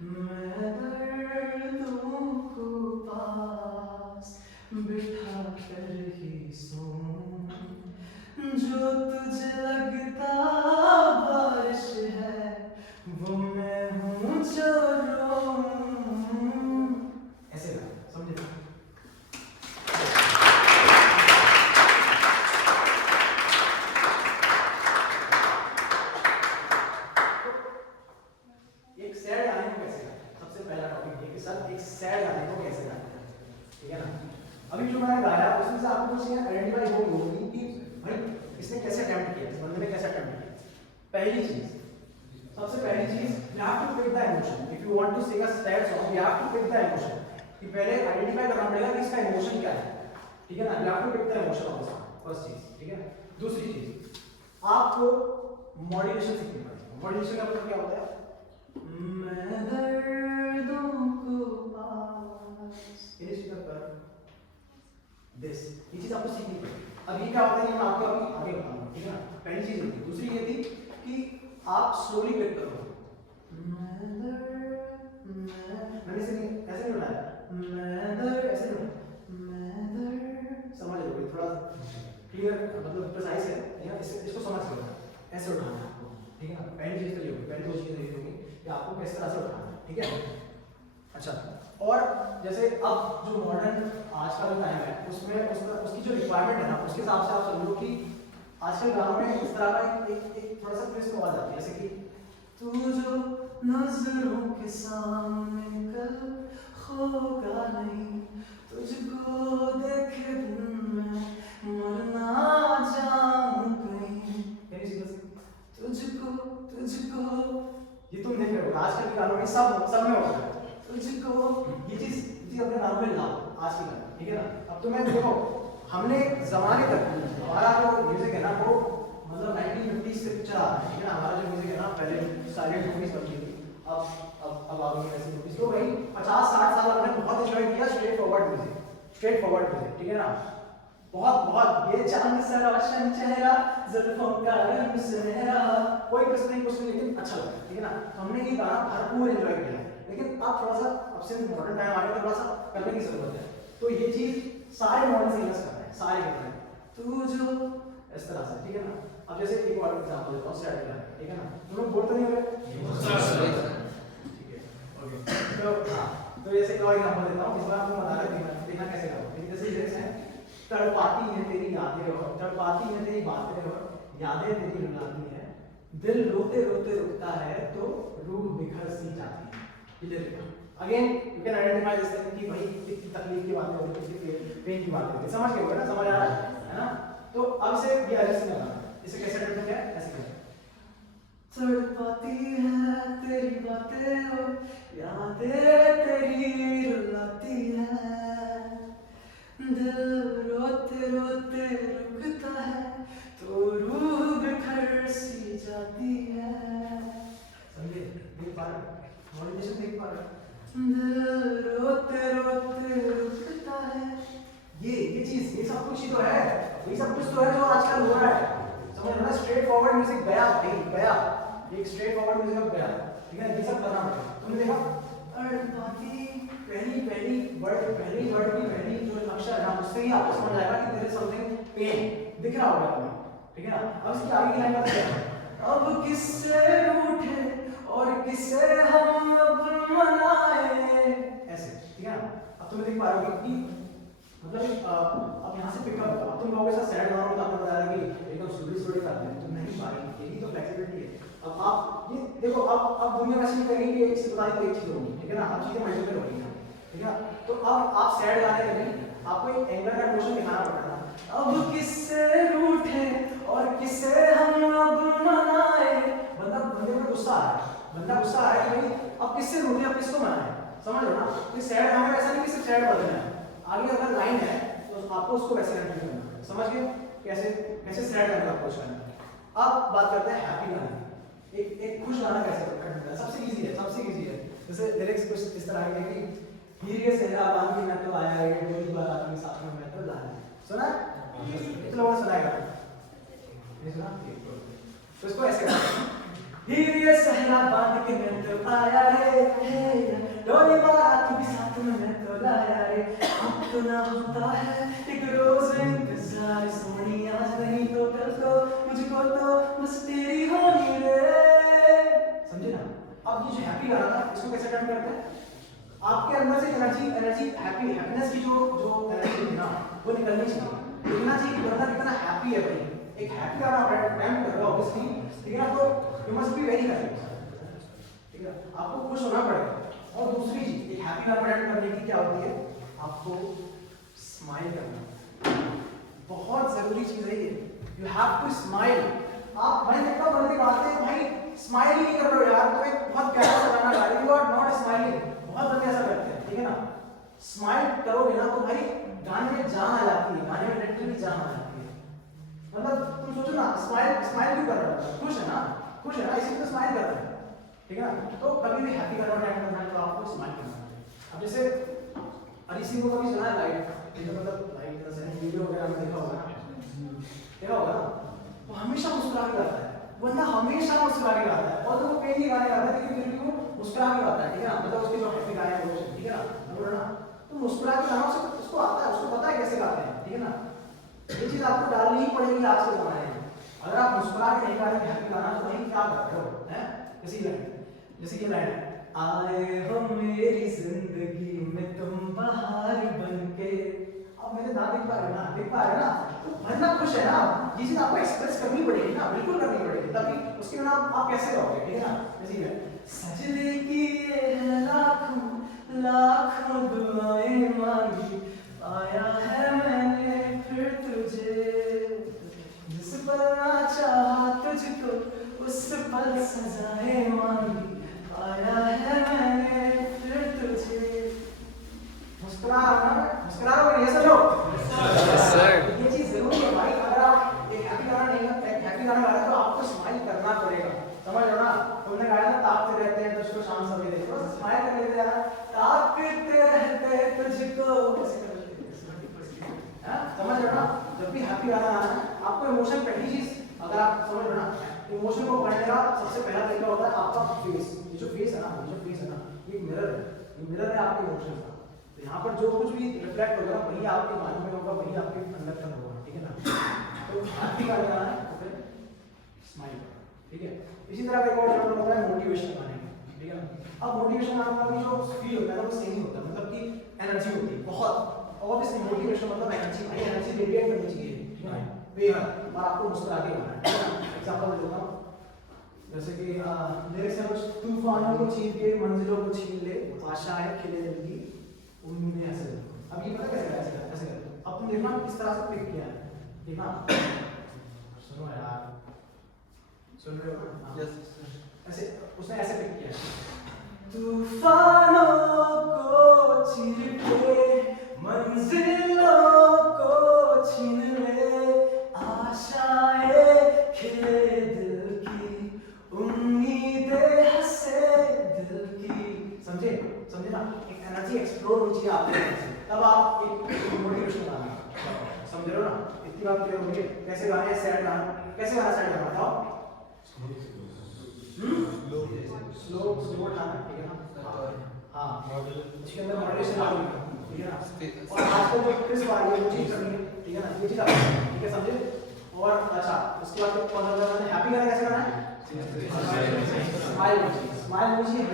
मैं दर्दों को पास बिठा कर ही सोऊं, जो तुझे लगता बारिश है वो मैं हूँ जो रोऊं, ऐसे ना, समझे? एक सैड गाने को कैसे गाते हैं, सबसे पहला टॉपिक ये कि सर एक सैड गाने को कैसे गाते हैं, ठीक है ना। अभी जो मैंने गाया उसमें से आपको कुछ आइडेंटिफाई होगी कि भाई इसने कैसे अटेम्प्ट किया, इस बंदे ने कैसे अटेम्प्ट किया। पहली चीज, सबसे पहली चीज, you have to pick the emotion, if you want to sing a sad song you have to pick the emotion, कि पहले आइडेंटिफाई करना पड़ेगा कि इसका इमोशन क्या है, ठीक है ना, you have to pick the emotion of the song, first चीज, ठीक है। दूसरी चीज, आपको मॉड्यूलेशन सीखनी पड़ेगी। मॉड्यूलेशन का मतलब क्या होता है? मैं दर्दों को पास पर दिस, ये चीज आपको सीखनी पड़ेगी। अब ये क्या होता है, ये मैं आपको अभी आगे बताऊंगा, ठीक है ना। पहली चीज होती है। दूसरी ये थी कि आप स्लोली पिक करो। मैंने ऐसे नहीं बनाया, ऐसे नहीं, समझ लो, थोड़ा क्लियर मतलब प्रिसाइज है, इसको समझ लो। ऐसे उठाना है आपको, ठीक है ना। पहली चीज तो ये होगी, पहली दो चीजें ये होगी कि आपको किस तरह से उठाना है, ठीक है। अच्छा, और जैसे अब जो मॉडर्न आज का जो टाइम है, उसमें उसकी जो रिक्वायरमेंट है ना, उसके हिसाब से आप समझो कि आजकल गानों में इस तरह का एक थोड़ा सा ट्विस्ट आवाज आती है, जैसे कि तू जो नजरों के सामने कल होगा नहीं, तुझको देखे दिन में मरना जाऊं कहीं, तुझको ये तुम देख रहे हो आजकल के गानों में, सब में होता है तुझको। ये चीज अपने गानों में लाओ आज के गाने, ठीक है ना। अब तो मैं देखो, हमने जमाने तक हमारा जो म्यूजिक है ना, वो मतलब 1950 से चला है, ठीक है ना। हमारा जो म्यूजिक है ना, पहले साइलेंट मूवीज बनती थी, अब आ गई ऐसी मूवीज। तो भाई 50-60 साल हमने बहुत एंजॉय किया स्ट्रेट फॉरवर्ड म्यूजिक, ठीक है ना। बहुत ये चांद सा रोशन चेहरा, जुल्फों का रंग सुनहरा, कोई प्रश्न नहीं कुछ नहीं, लेकिन अच्छा लगा, ठीक है ना। हमने ये गाना भरपूर एंजॉय किया है, लेकिन अब थोड़ा सा अब से मॉडर्न टाइम आ गया, थोड़ा सा करने की जरूरत है। तो ये चीज सारे मॉडर्न सिंगर्स कर रहे हैं, सारे कर रहे हैं। तू जो इस तरह से, ठीक है ना। अब जैसे एक और एग्जांपल देता हूं, स्टार्ट कर, ठीक है ना। तुम लोग बोलते नहीं हो रहे, ठीक है, ओके। तो हां, तो जैसे एक और एग्जांपल देता हूं, इस बार आपको बता रहा हूं, देखना कैसे गाओ, ठीक है। जैसे लिरिक्स हैं, तड़पाती है तेरी यादें और तड़पाती है तेरी बातें और यादें तेरी रुलाती है, दिल रोते रोते रुकता है तो रूह बिखर सी जाती है। Again you can identify this thing कि भाई कितनी तकलीफ की बातें होती है, कितनी पेन की बातें होती है, समझ गए हो ना, समझ आ रहा है ना। तो अब इसे ये अरेस्ट में लगाना, इसे कैसे अटेम्प्ट किया, ऐसे करें। तड़पाती है तेरी बातें और यादें तेरी रुलाती है, दिल रोते रोते रुकता है तो रूह बिखर सी जाती है। समझे? देख पा रहे, मॉड्यूलेशन देख पा रहे, दिल रोते रोते रुकता है। ये चीज, ये सब कुछ ही तो है, ये सब कुछ तो है जो आजकल हो रहा है, समझ लो ना। स्ट्रेट फॉरवर्ड म्यूजिक गया भाई, गया, एक स्ट्रेट फॉरवर्ड म्यूजिक गया, ठीक है। ये सब करना पड़ेगा। तुमने देखा बाकी पहली वर्ड की पहली जो अक्षर है ना, उससे ही आपको समझ आएगा कि देयर इज समथिंग पेन दिख रहा होगा तुम्हें, ठीक है ना। अब इसकी आगे की लाइन बताइए, अब किससे रूठे और किसे हम अब मनाए, ऐसे, ठीक है ना। अब तुम्हें देख पा रहे हो कि मतलब अब यहाँ से पिकअप, अब तुम लोगों के साथ सैड गाना तो आपने बताया कि एकदम स्टोरी करते हैं, तो नहीं भाई, यही तो फ्लेक्सिबिलिटी है। अब आप ये देखो, अब दुनिया वैसे नहीं करेगी कि एक चीज बताई तो एक चीज होगी, ठीक है ना। अब चीजें मल्टीपल होगी, ठीक है। तो अब आप सैड गाने में नहीं, आपको एक एंगर का इमोशन दिखाना पड़ेगा। अब किससे रूठे और किसे हम अब मनाए, बंदे में गुस्सा आ रहा है, बंदा गुस्सा आ रहा है कि भाई अब किससे रूठे, अब किसको मनाए, समझ लो ना। ये सैड गाने में ऐसा नहीं कि सिर्फ सैड बदलना है, आगे अगर लाइन है तो आपको उसको वैसे हैंडल करना है, समझ गए कैसे सैड गाने का अप्रोच करना है। अब बात करते हैं हैप्पी गाने की। एक खुश गाना कैसे करना है, सबसे इजी है। जैसे लिरिक्स कुछ इस तरह है कि हीरे सहरा बांध के मैं तो आया रे, डोली बारात के साथ में मैं तो लाया। सुना है? कितने लोगों ने सुनाएगा? नहीं सुना? तो इसको ऐसे करना है, हीरे सहरा बांध के मैं तो आया रे, डोली बारात के साथ में मैं तो लाया रे, अब तो ना होता है एक रोज इंतजार, सोनी आज नहीं तो कल को मुझको तो बस तेरी होनी रे। समझे ना? अब ये जो हैप्पी गाना था, इसको कैसे टर्न करते हैं, आपके अंदर से एनर्जी हैप्पीनेस की जो एनर्जी है ना, वो निकलनी चाहिए, दिखना चाहिए कि बंदा कितना हैप्पी है भाई। एक हैप्पी गाना आप टाइम कर रहे हो ऑब्वियसली, ठीक है ना। तो you must be very happy, ठीक है, आपको खुश होना पड़ेगा। और दूसरी चीज, एक हैप्पी गाना टाइम करने की क्या होती है, आपको स्माइल करना, बहुत जरूरी चीज है ये। You have to smile. आप मैं देखता हूं बंदे गाते हैं भाई स्माइल ही नहीं कर रहे हो यार, तो एक बहुत प्यारा सा गाना गा रहे हो, यू आर नॉट स्माइलिंग। बहुत बंदे ऐसा करते हैं, ठीक है ना। स्माइल करोगे ना तो भाई गाने में जान आ जाती है, गाने में लिटरली जान आ जाती है। मतलब तुम सोचो ना, स्माइल स्माइल क्यों कर रहा है, खुश है ना, खुश है ना, इसी को स्माइल कर रहा है, ठीक है ना। तो कभी भी हैप्पी करना टाइम करना है तो आपको स्माइल करना है। अब जैसे अरिजीत सिंह को कभी सुना है लाइव, मतलब लाइव जैसे वीडियो वगैरह में देखा होगा ना, वो हमेशा मुस्कुरा के गाता है, बंदा हमेशा मुस्कुरा के गाता है, और तो वो कई गाने गाता है लेकिन फिर भी वो मुस्कुरा के गाता है, ठीक है ना। मतलब उसके जो हैप्पी गाने हैं वो, ठीक है ना, बोल ना, तो मुस्कुरा के गाना उसको आता है, उसको पता है कैसे गाते हैं, ठीक है ना। ये चीज आपको डालनी ही पड़ेगी आज के जमाने में। अगर आप मुस्कुरा के नहीं गा रहे हैप्पी गाना तो नहीं क्या कर रहे हो, हैं? जैसे ये लाइन आए हो मेरी जिंदगी में तुम बहार बनके, अब मेरे दांत देख पा रहे ना, तो भरना खुश है ना, ये चीज आपको एक्सप्रेस करनी पड़ेगी ना, बिल्कुल करनी पड़ेगी, तभी उसके बिना आप कैसे रहोगे, ठीक है ना। जैसे ये सजदे की ये लाखों लाखों दुआएं मांगी, पाया है मैंने फिर तुझे, जिस पर ना चाहा तुझको उस पर सजाएं मांगी, पाया है मैंने फिर तुझे। मुस्कुरा रहा है, ये समझो। सर ये चीज जरूरी है भाई, अगर आप एक हैप्पी गाना नहीं है, एक हैप्पी गाना गा रहे हो तो आपको स्माइल करना पड़ेगा, समझ लो ना। तुमने गाया ना ताकते रहते हैं तुझको शाम सभी देखो, स्माइल कर लेते यार, ताकते रहते तुझको, समझ लो ना। जब भी हैप्पी गाना गाना है आपको इमोशन, पहली चीज अगर आप समझ लो ना, इमोशन को पढ़ने का सबसे पहला तरीका होता है आपका फेस। ये जो फेस है ना, ये मिरर है आपके इमोशन का। तो यहाँ पर जो कुछ भी रिफ्लेक्ट होगा वही आपके माइंड में होगा, वही आपके अंदर तक होगा, ठीक है ना। तो हैप्पी गाना गाना है तो फिर स्माइल करना, ठीक है। इसी तरह का एक और शब्द होता है मोटिवेशन गाने का, ठीक है ना। अब मोटिवेशन गाने का भी जो फील होता है ना वो सेम ही होता है, मतलब कि एनर्जी होती है बहुत, ऑब्वियसली मोटिवेशन मतलब एनर्जी, भाई एनर्जी रेडिएट करनी चाहिए, ठीक है, बेहद, और आपको मुस्कुरा के गाना है, ठीक है। एग्जांपल देता हूं, जैसे कि लिरिक्स है कुछ, तूफानों को छीन के मंजिलों को छीन ले, आशाएं खिले दिल की उम्मीदें ऐसे। अब ये पता कैसे कैसे अब तुम देखना किस तरह से पिक किया है, देखना, सुनो यार, सुन रहे हो? यस ऐसे उसने ऐसे पिक किया है, तूफानों को चीर के मंजिलों को छीन ले, आशाएं खिले दिल की उम्मीदें हंसे दिल की, समझे ना। एक एनर्जी एक्सप्लोर होनी चाहिए आपके अंदर से, तब आप एक मोटिवेशन गाना, समझ रहे हो ना। इतनी बात क्लियर होगी। कैसे गाने सैड गाना, कैसे गाना सैड गाना बताओ, स्लो उठाना, ठीक है ना। हाँ इसके अंदर मॉड्यूलेशन आ गई, ठीक है ना। और आजकल जो क्रिस्प आ रही है वो चीज करनी है, ठीक है ना, ये चीज आपको, ठीक है, समझे। और अच्छा उसके बाद कौन सा गाना है, हैप्पी गाना कैसे गाना है, स्माइल होनी चाहिए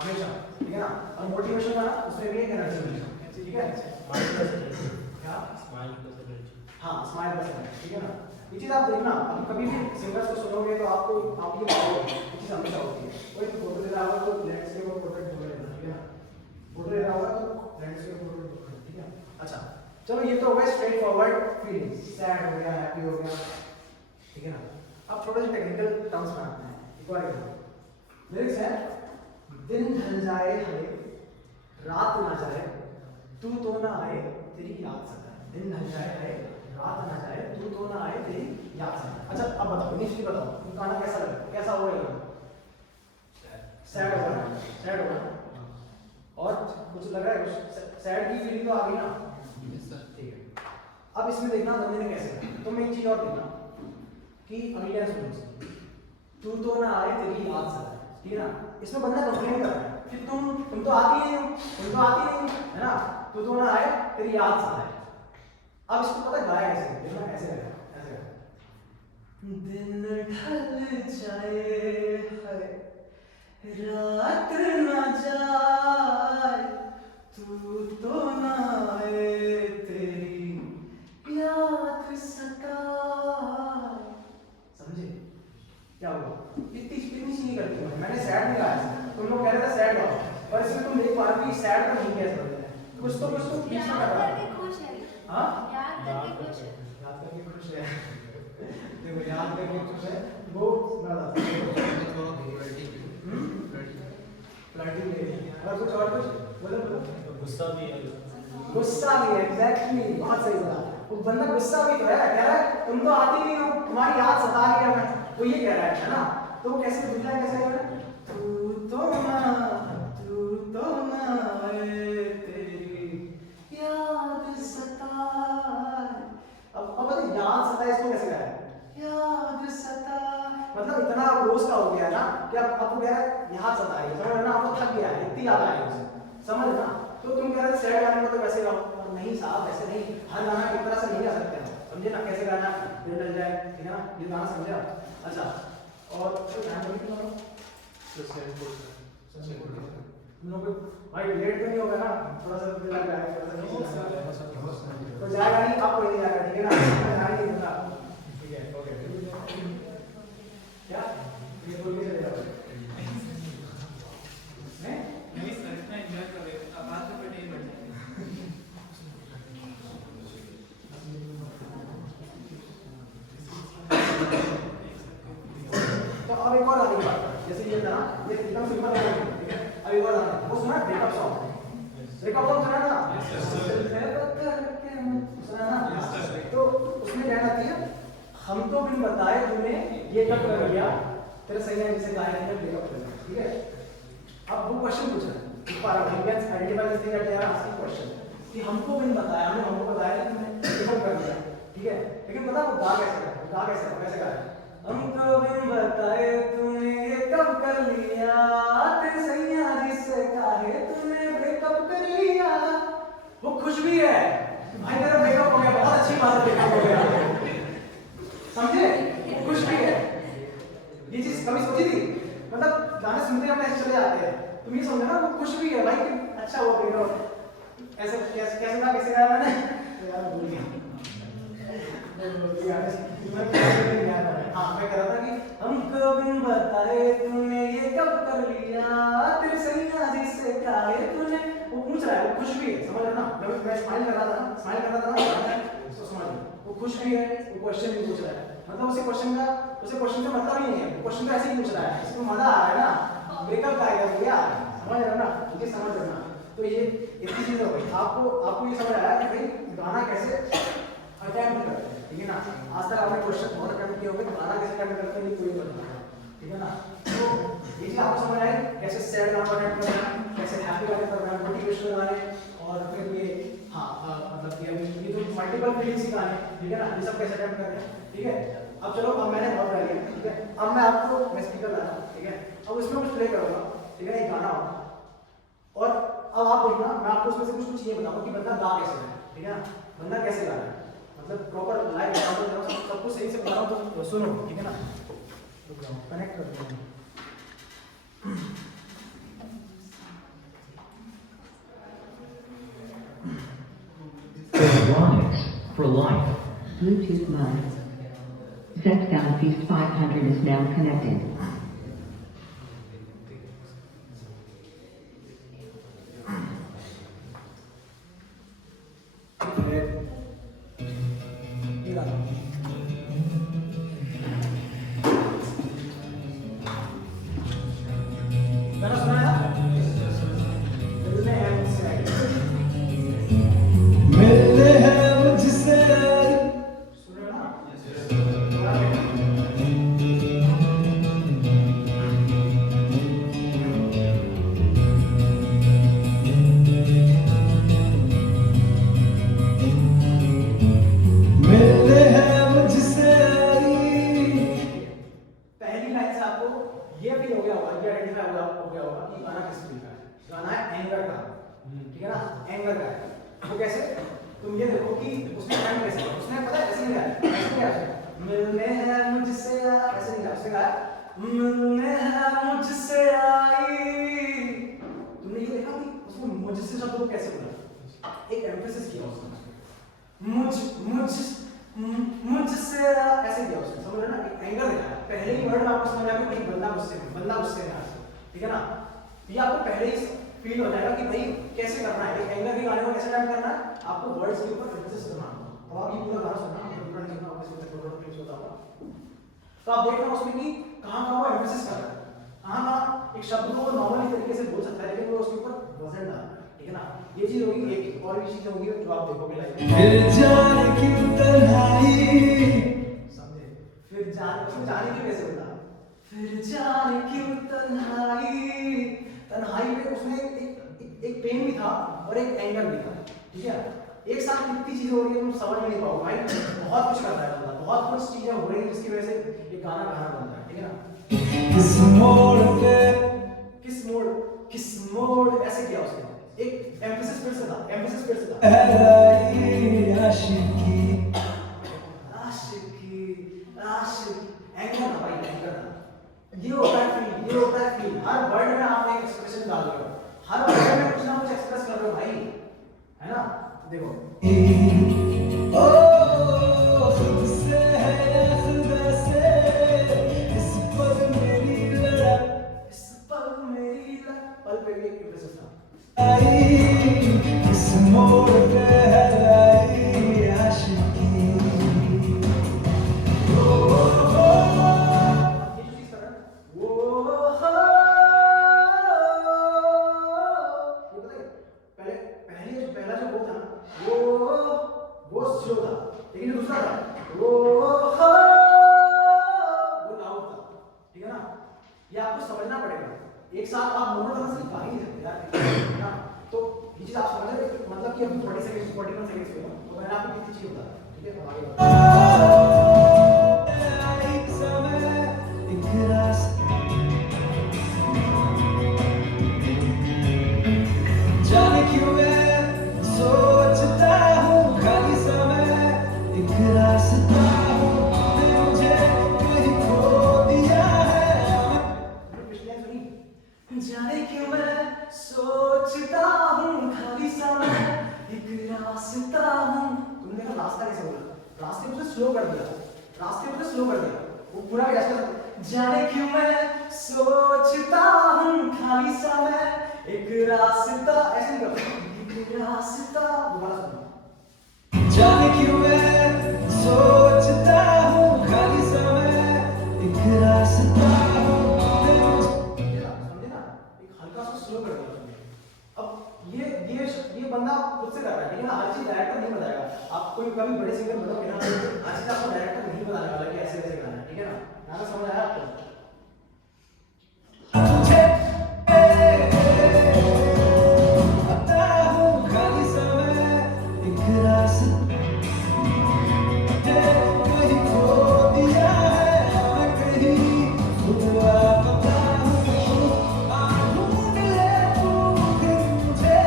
हमेशा, ठीक है ना। और मोटिवेशन गाना उसमें भी एक एनर्जी होनी चाहिए, ठीक है। क्या हाँ स्माइल प्लस एनर्जी, ठीक है ना। ये चीज आप देखना, अभी कभी भी सिंगर्स को सुनोगे तो आपको आपकी ये चीज हमेशा होती है। कोई फोटो ले रहा होगा तो लैंडस्केप और पोर्ट्रेट दोनों लेना, ठीक है ना। फोटो ले रहा होगा तो लैंडस्केप और पोर्ट्रेट, ठीक है। अच्छा चलो ये तो हो गया स्ट्रेट फॉरवर्ड फीलिंग्स, सैड हो गया, हैप्पी हो गया, ठीक है ना। अब थोड़े से टेक्निकल टर्म्स में आते हैं। एक और लिरिक्स है, दिन ढल जाए हरे रात ना जाए तू तो ना आए तेरी याद सताए, दिन ढल जाए हरे रात ना जाए तू तो ना आए तेरी याद सताए। अच्छा अब बताओ, इनिशियली बताओ तुम गाना कैसा लगा, कैसा होगा ये गाना, सैड होगा, सैड होगा। और कुछ लग रहा है, कुछ सैड की फीलिंग तो आ गई ना, ठीक है। अब इसमें देखना बंदे ने कैसे कहा, तुम एक चीज और देखना कि अगली लाइन सुनो, तू तो ना आए तेरी याद सताए, ठीक है ना। इसमें बंदा कंप्लेन कर रहा है कि तुम तो आती नहीं हो, है ना, तू तो ना आए तेरी याद सताए। अब इसको पता गाया कैसे, देखना कैसे गाया, ऐसे गाया, दिन ढल जाए रात ना जाए तू तो ना आए तेरी याद सताए, समझे क्या हुआ। इतनी सी नहीं करती है, मैंने सैड नहीं गाया, तुम लोग कह रहे थे सैड गाओ, और इसमें तुम देख पा रहे हो कि सैड का नहीं कैसे होता है, कुछ तो बीच में कर रहा है। हाँ याद करके खुश है, देखो याद करके खुश है वो फ्लर्टिंग ले, और कुछ बोलो, गुस्सा भी है, गुस्सा भी है, एग्जैक्टली, बहुत सही बोला। वो बंदा गुस्सा भी तो है, कह रहा है तुम तो आती नहीं हो, तुम्हारी याद सता रही है मैं, वो ये कह रहा है ना। तो वो कैसे दूसरा कैसे कह रहा है, तू तो ना है, तेरी याद सताए। अब पता है याद सताए इसको कैसे कह रहा है, याद सताए, मतलब इतना रोज का हो गया ना कि अब वो कह रहा है याद सता रही है, समझ रहे ना, आपको थक गया है, इतनी याद आई उसे, समझ ना। तो तुम कह रहे थे सैड गाने में तो वैसे गाओ, और नहीं साहब वैसे नहीं, हर गाना एक तरह से नहीं गा सकते हैं, समझे ना, कैसे गाना दिल डल जाए, ठीक है ना, ये गाना समझे आप। अच्छा, और तो ध्यान रखिए तुम लोग भाई लेट तो नहीं होगा ना, थोड़ा सा दिल लग रहा है, थोड़ा सा तो जाएगा नहीं, आप कोई नहीं जाएगा, ठीक है ना, मैं नहीं दूंगा, ठीक है, ओके, क्या ये बोल के चलेगा नहीं सर, इतना एंजॉय कर रहे हो, अब बात पे नहीं बढ़ जाएगा। तो अब एक और आने की बात, जैसे ये था ना, ये एकदम सिंपल है, ठीक है। अब एक और आने, वो सुना ब्रेकअप सॉन्ग, ब्रेकअप सॉन्ग सुना ना, सुना ना, तो उसमें क्या कहती है, हम तो बिन बताए तूने ये कब कर लिया, तेरे सही है जिसे गाया है ब्रेकअप कर लिया, ठीक है। अब वो क्वेश्चन पूछ रहा है, एक बार आप let's identify this thing that they are asking question, कि हमको बिन बताया, हमको बताया कि तूने ब्रेकअप कर लिया, ठीक है, लेकिन पता वो गा कैसे है, गा कैसे गा है, हमको बिन बताए तूने ये कब कर लिया, तेरे सैया जिससे काहे तूने ब्रेकअप कर लिया। वो खुश भी है भाई तेरा ब्रेकअप हो गया, बहुत अच्छी बात है, ब्रेकअप हो गया, समझे, वो खुश भी है। ये चीज कभी सोची थी, मतलब गाने सुनते हम ऐसे चले जाते हैं, तुम ये समझो ना, वो खुश भी है भाई कि अच्छा हुआ ब्रेकअप। ऐसे कैसे गाया मैंने यार, भूल गया। हाँ, मैं कह रहा था कि हमको बिन बताए तूने ये कब कर लिया, तेरे सैया जिससे काहे तूने, वो पूछ रहा है, वो खुश भी है, समझ रहे ना, मैं स्माइल कर रहा था ना, तो समझ वो खुश भी है, वो क्वेश्चन भी पूछ रहा है, मतलब उसे क्वेश्चन से मतलब ही नहीं है, क्वेश्चन तो ऐसे ही पूछ रहा है, इसको मजा आ रहा है ना, ब्रेकअप का आएगा भैया, समझ रहे ना, मुझे समझ रहे ना। तो ये इतनी चीजें हो गई, आपको ये समझ आया कि भाई गाना कैसे अटेम्प्ट करते हैं, ठीक है ना। आज तक आपने क्वेश्चन बहुत अटेम्प्ट किए होंगे, तो गाना कैसे अटेम्प्ट करते हैं ये कोई नहीं पता, ठीक है ना। तो ये चीज आपको समझ आई, कैसे सैड गाना अटेम्प्ट करना है, कैसे हैप्पी गाने करना है, मोटिवेशनल गाने, और फिर ये मतलब कि अभी ये जो मल्टीपल फीलिंग्स के गाने, ठीक है ना, ये सब कैसे अटेम्प्ट करना है, ठीक है। अब चलो, अब मैंने बहुत कर लिया, ठीक है, अब मैं आपको मैं स्पीकर ला रहा हूँ, ठीक है, अब उसमें कुछ प्ले करूँगा, ठीक है, एक गाना होगा, और अब आप देखना, मैं आपको उसमें से कुछ ये बताऊंगा कि बंदा गा कैसे रहा है, ठीक है ना, बंदा कैसे गा रहा है, मतलब प्रॉपर लाइव एग्जांपल सब कुछ सही से बताऊं तो सुनो, ठीक है ना, कनेक्ट कर दो। Electronics for life. Bluetooth mode. Z-Sound Feast 500 is now connected. ठीक है ना, ये आपको पहले ही फील हो जाएगा कि भाई कैसे करना है, एक एंगर के गाने को कैसे टाइम करना है, आपको वर्ड्स के ऊपर एम्फेसिस करना है। अब आप ये पूरा गाना सुनना, पूरा नहीं सुनना, आपको इसमें थोड़ा क्लिप्स होता होगा, तो आप देखना उसमें कि कहाँ वो एम्फेसिस कर रहा है, कहाँ एक शब्द को नॉर्मली तरीके से बोल सकता है, लेकिन वो उसके ऊपर वजन डाल रहा है, ठीक है ना। ये चीज होगी, एक और भी चीज होगी जो आप देखोगे लाइफ में। फिर जाने क्यों तन्हाई, समझे? फिर जाने की कैसे बता, फिर जाने क्यों तन्हाई, तन्हाई में उसमें एक पेन भी था और एक एंगर भी था, ठीक है। एक साथ कितनी चीजें हो रही है तुम समझ में नहीं पाओगे भाई, बहुत कुछ कर रहा है बंदा, बहुत कुछ चीजें हो रही है जिसकी वजह से एक गाना बन रहा है, ठीक है ना। किस मोड़ पे, किस मोड़ ऐसे किया उसने, एक एम्फेसिस फिर से था, एम्फेसिस फिर से था। एलाई आशिकी, आशिकी, एंगर था भाई, एंगर था। ये होता है फील, हर वर्ड में आप एक एक्सप्रेशन डाल रहे हो, हर वर्ड में कुछ ना कुछ एक्सप्रेस कर रहे हो भाई, है ना। देखो ओ खुद से है या खुदा से, इस पल मेरी लड़ा, इस पल मेरी पल पे भी एक एम्फेसिस था। किस मोड़ पे है लाई आशिकी। पहला जो वो था वो स्लो था, लेकिन दूसरा था वो लाउड था, ठीक है ना। ये आपको समझना पड़ेगा, एक साथ आप मोनोटोनस गा ही नहीं सकते यार, है ना। तो ये चीज आप समझ रहे हो, मतलब कि अभी 40 सेकंड 41 सेकंड्स में तो मैंने आपको कितनी चीज बता, ठीक है। तो आगे जाने क्यों मैं सोचता हूँ, खाली समय एक रास्ता हूँ, तूने मुझे कहीं खो दिया है। पिछले सुनी, जाने क्यों मैं सोचता हूँ, खाली समय एक रास्ता हूँ। तुमने कहा रास्ता कैसे बोला, रास्ते को स्लो कर दिया, वो पूरा कैसे कर, जाने क्यों मैं सोचता हूँ, खाली समय एक रास्ता, ऐसे नहीं करते, एक रास्ता। दोबारा सुनो, जाने क्यों मैं सोचता हूँ, खाली समय एक रास्ता हूँ, तूने मुझे। समझे ना, एक हल्का सा स्लो कर दिया तुमने। अब ये बंदा खुद से कर रहा है, ठीक है ना। हर चीज डायरेक्टर नहीं बताएगा, आप कोई कभी बड़े सिंगर बनोगे ना, हर चीज आपको डायरेक्टर नहीं बताने वाला कि ऐसे ऐसे गाना है, ठीक है ना। गाना समझ आया आपको? आता हूँ खाली समय एक रास्ता, कहीं खो दिया है मैं, कहीं खुद लापता हूँ, ढूंढ ले तू फिर मुझे,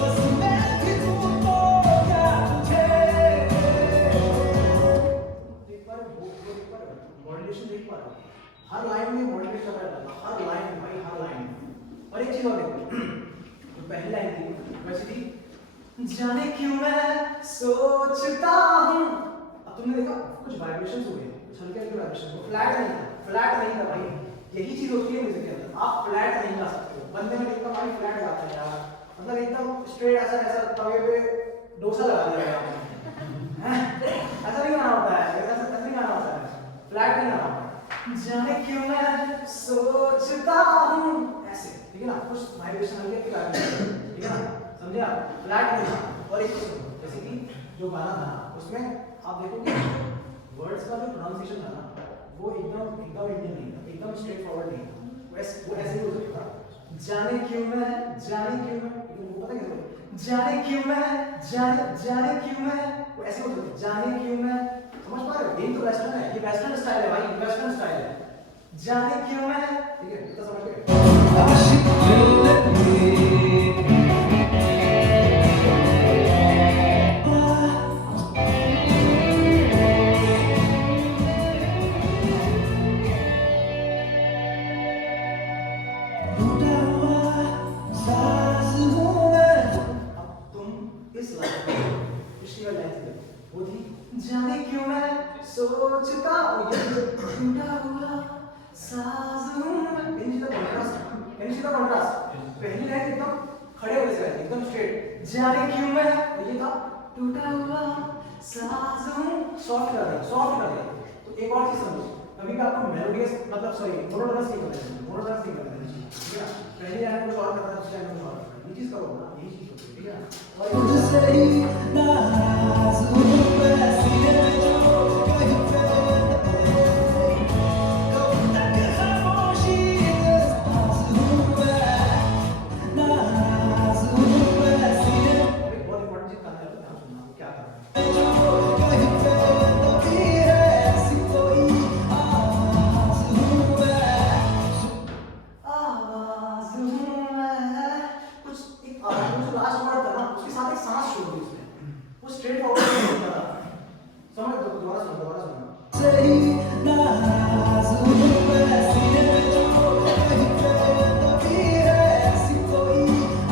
बस मैं भी ढूंढूंगा तुझे। एक बार मॉड्यूलेशन देख पा रहे हो, हर लाइन में मॉड्यूलेट कर रहा है, हर लाइन में भाई, हर लाइन में। और एक चीज और देखो, जो पहली लाइन थी वैसे थी, जाने क्यों मैं सोचता हूँ। अब तुमने देखा कुछ वाइब्रेशंस हुए, कुछ हल्के हल्के वाइब्रेशन, वो फ्लैट नहीं था भाई। यही चीज होती है म्यूजिक के अंदर, आप फ्लैट नहीं गा सकते हो। बंदे में एकदम भाई फ्लैट गाता है यार, मतलब एकदम स्ट्रेट ऐसा तवे पे डोसा लगा दिया यार, ऐसा नहीं गाना होता है, ऐसा नहीं गाना होता है, फ्लैट नहीं गाना होता है। जाने क्यों मैं सोचता हूँ, ऐसे, ठीक है ना। कुछ वाइब्रेशन हल्के के वाइब्रेशन, ठीक है ना, समझे आप, फ्लैट नहीं था। और एक चीज जैसे कि जो गाना था उसमें आप देखोगे वर्ड्स का जो प्रोनाउंसिएशन था ना, वो एकदम इंडियन नहीं था, एकदम स्ट्रेट फॉरवर्ड नहीं था, वो ऐसे ही हो सकता था। जाने क्यों मैं, लेकिन वो पता कैसे, जाने क्यों मैं, वो ऐसे होता है, जाने क्यों मैं। समझ पा रहे हो, यही तो वेस्टर्न है, ये वेस्टर्न स्टाइल है भाई, वेस्टर्न स्टाइल है। जाने क्यों मैं, ठीक है, इतना समझ गए। आशिक दिल लगे टूटा हुआ सास हूँ मैं। अब तुम इस लाइन पिछली वाली लाइन से वो थी, जाने क्यों मैं सोचता हूँ, ये टूटा हुआ सास हूँ मैं। यानी सीधा कॉन्ट्रास्ट, पहली लाइन एकदम खड़े होने से गाई, एकदम स्ट्रेट, जाने क्यों मैं, और ये था टूटा हुआ सास हूँ, सॉफ्ट कर दिया। तो एक और चीज समझो, कभी भी आपको मेलोडियस, मतलब सॉरी मोनोटोनस नहीं करना है, होनी चाहिए, ठीक है ना? पहली लाइन में कुछ और करना है, दूसरी लाइन में कुछ और करना है, ये चीज़ करो ना, यही चीज़ होती है, ठीक है ना? और तुझसे ही नाराज हूँ मैं, सीने में जो कहीं पे कब तक खामोशी के साथ हूँ मैं, नाराज हूँ मैं, सीने में अभी बहुत इंपॉर्टेंट चीज़ करना है, ध्यान सुनना, वो क्या करना है? जो कहीं पे कभी है ऐसी कोई आवाज़ हूँ मैं, आवाज़ हूँ मैं, कुछ एक आवाज़ में जो लास्ट वर्ड था ना, उसके साथ एक सांस छोड़ दी उसने, वो स्ट्रेट फॉरवर्ड नहीं होता था, समझ दो, दोबारा सुनो, दोबारा सुनो। तुझसे ही नाराज हूँ मैं, सीने में जो कहीं पे कभी है ऐसी कोई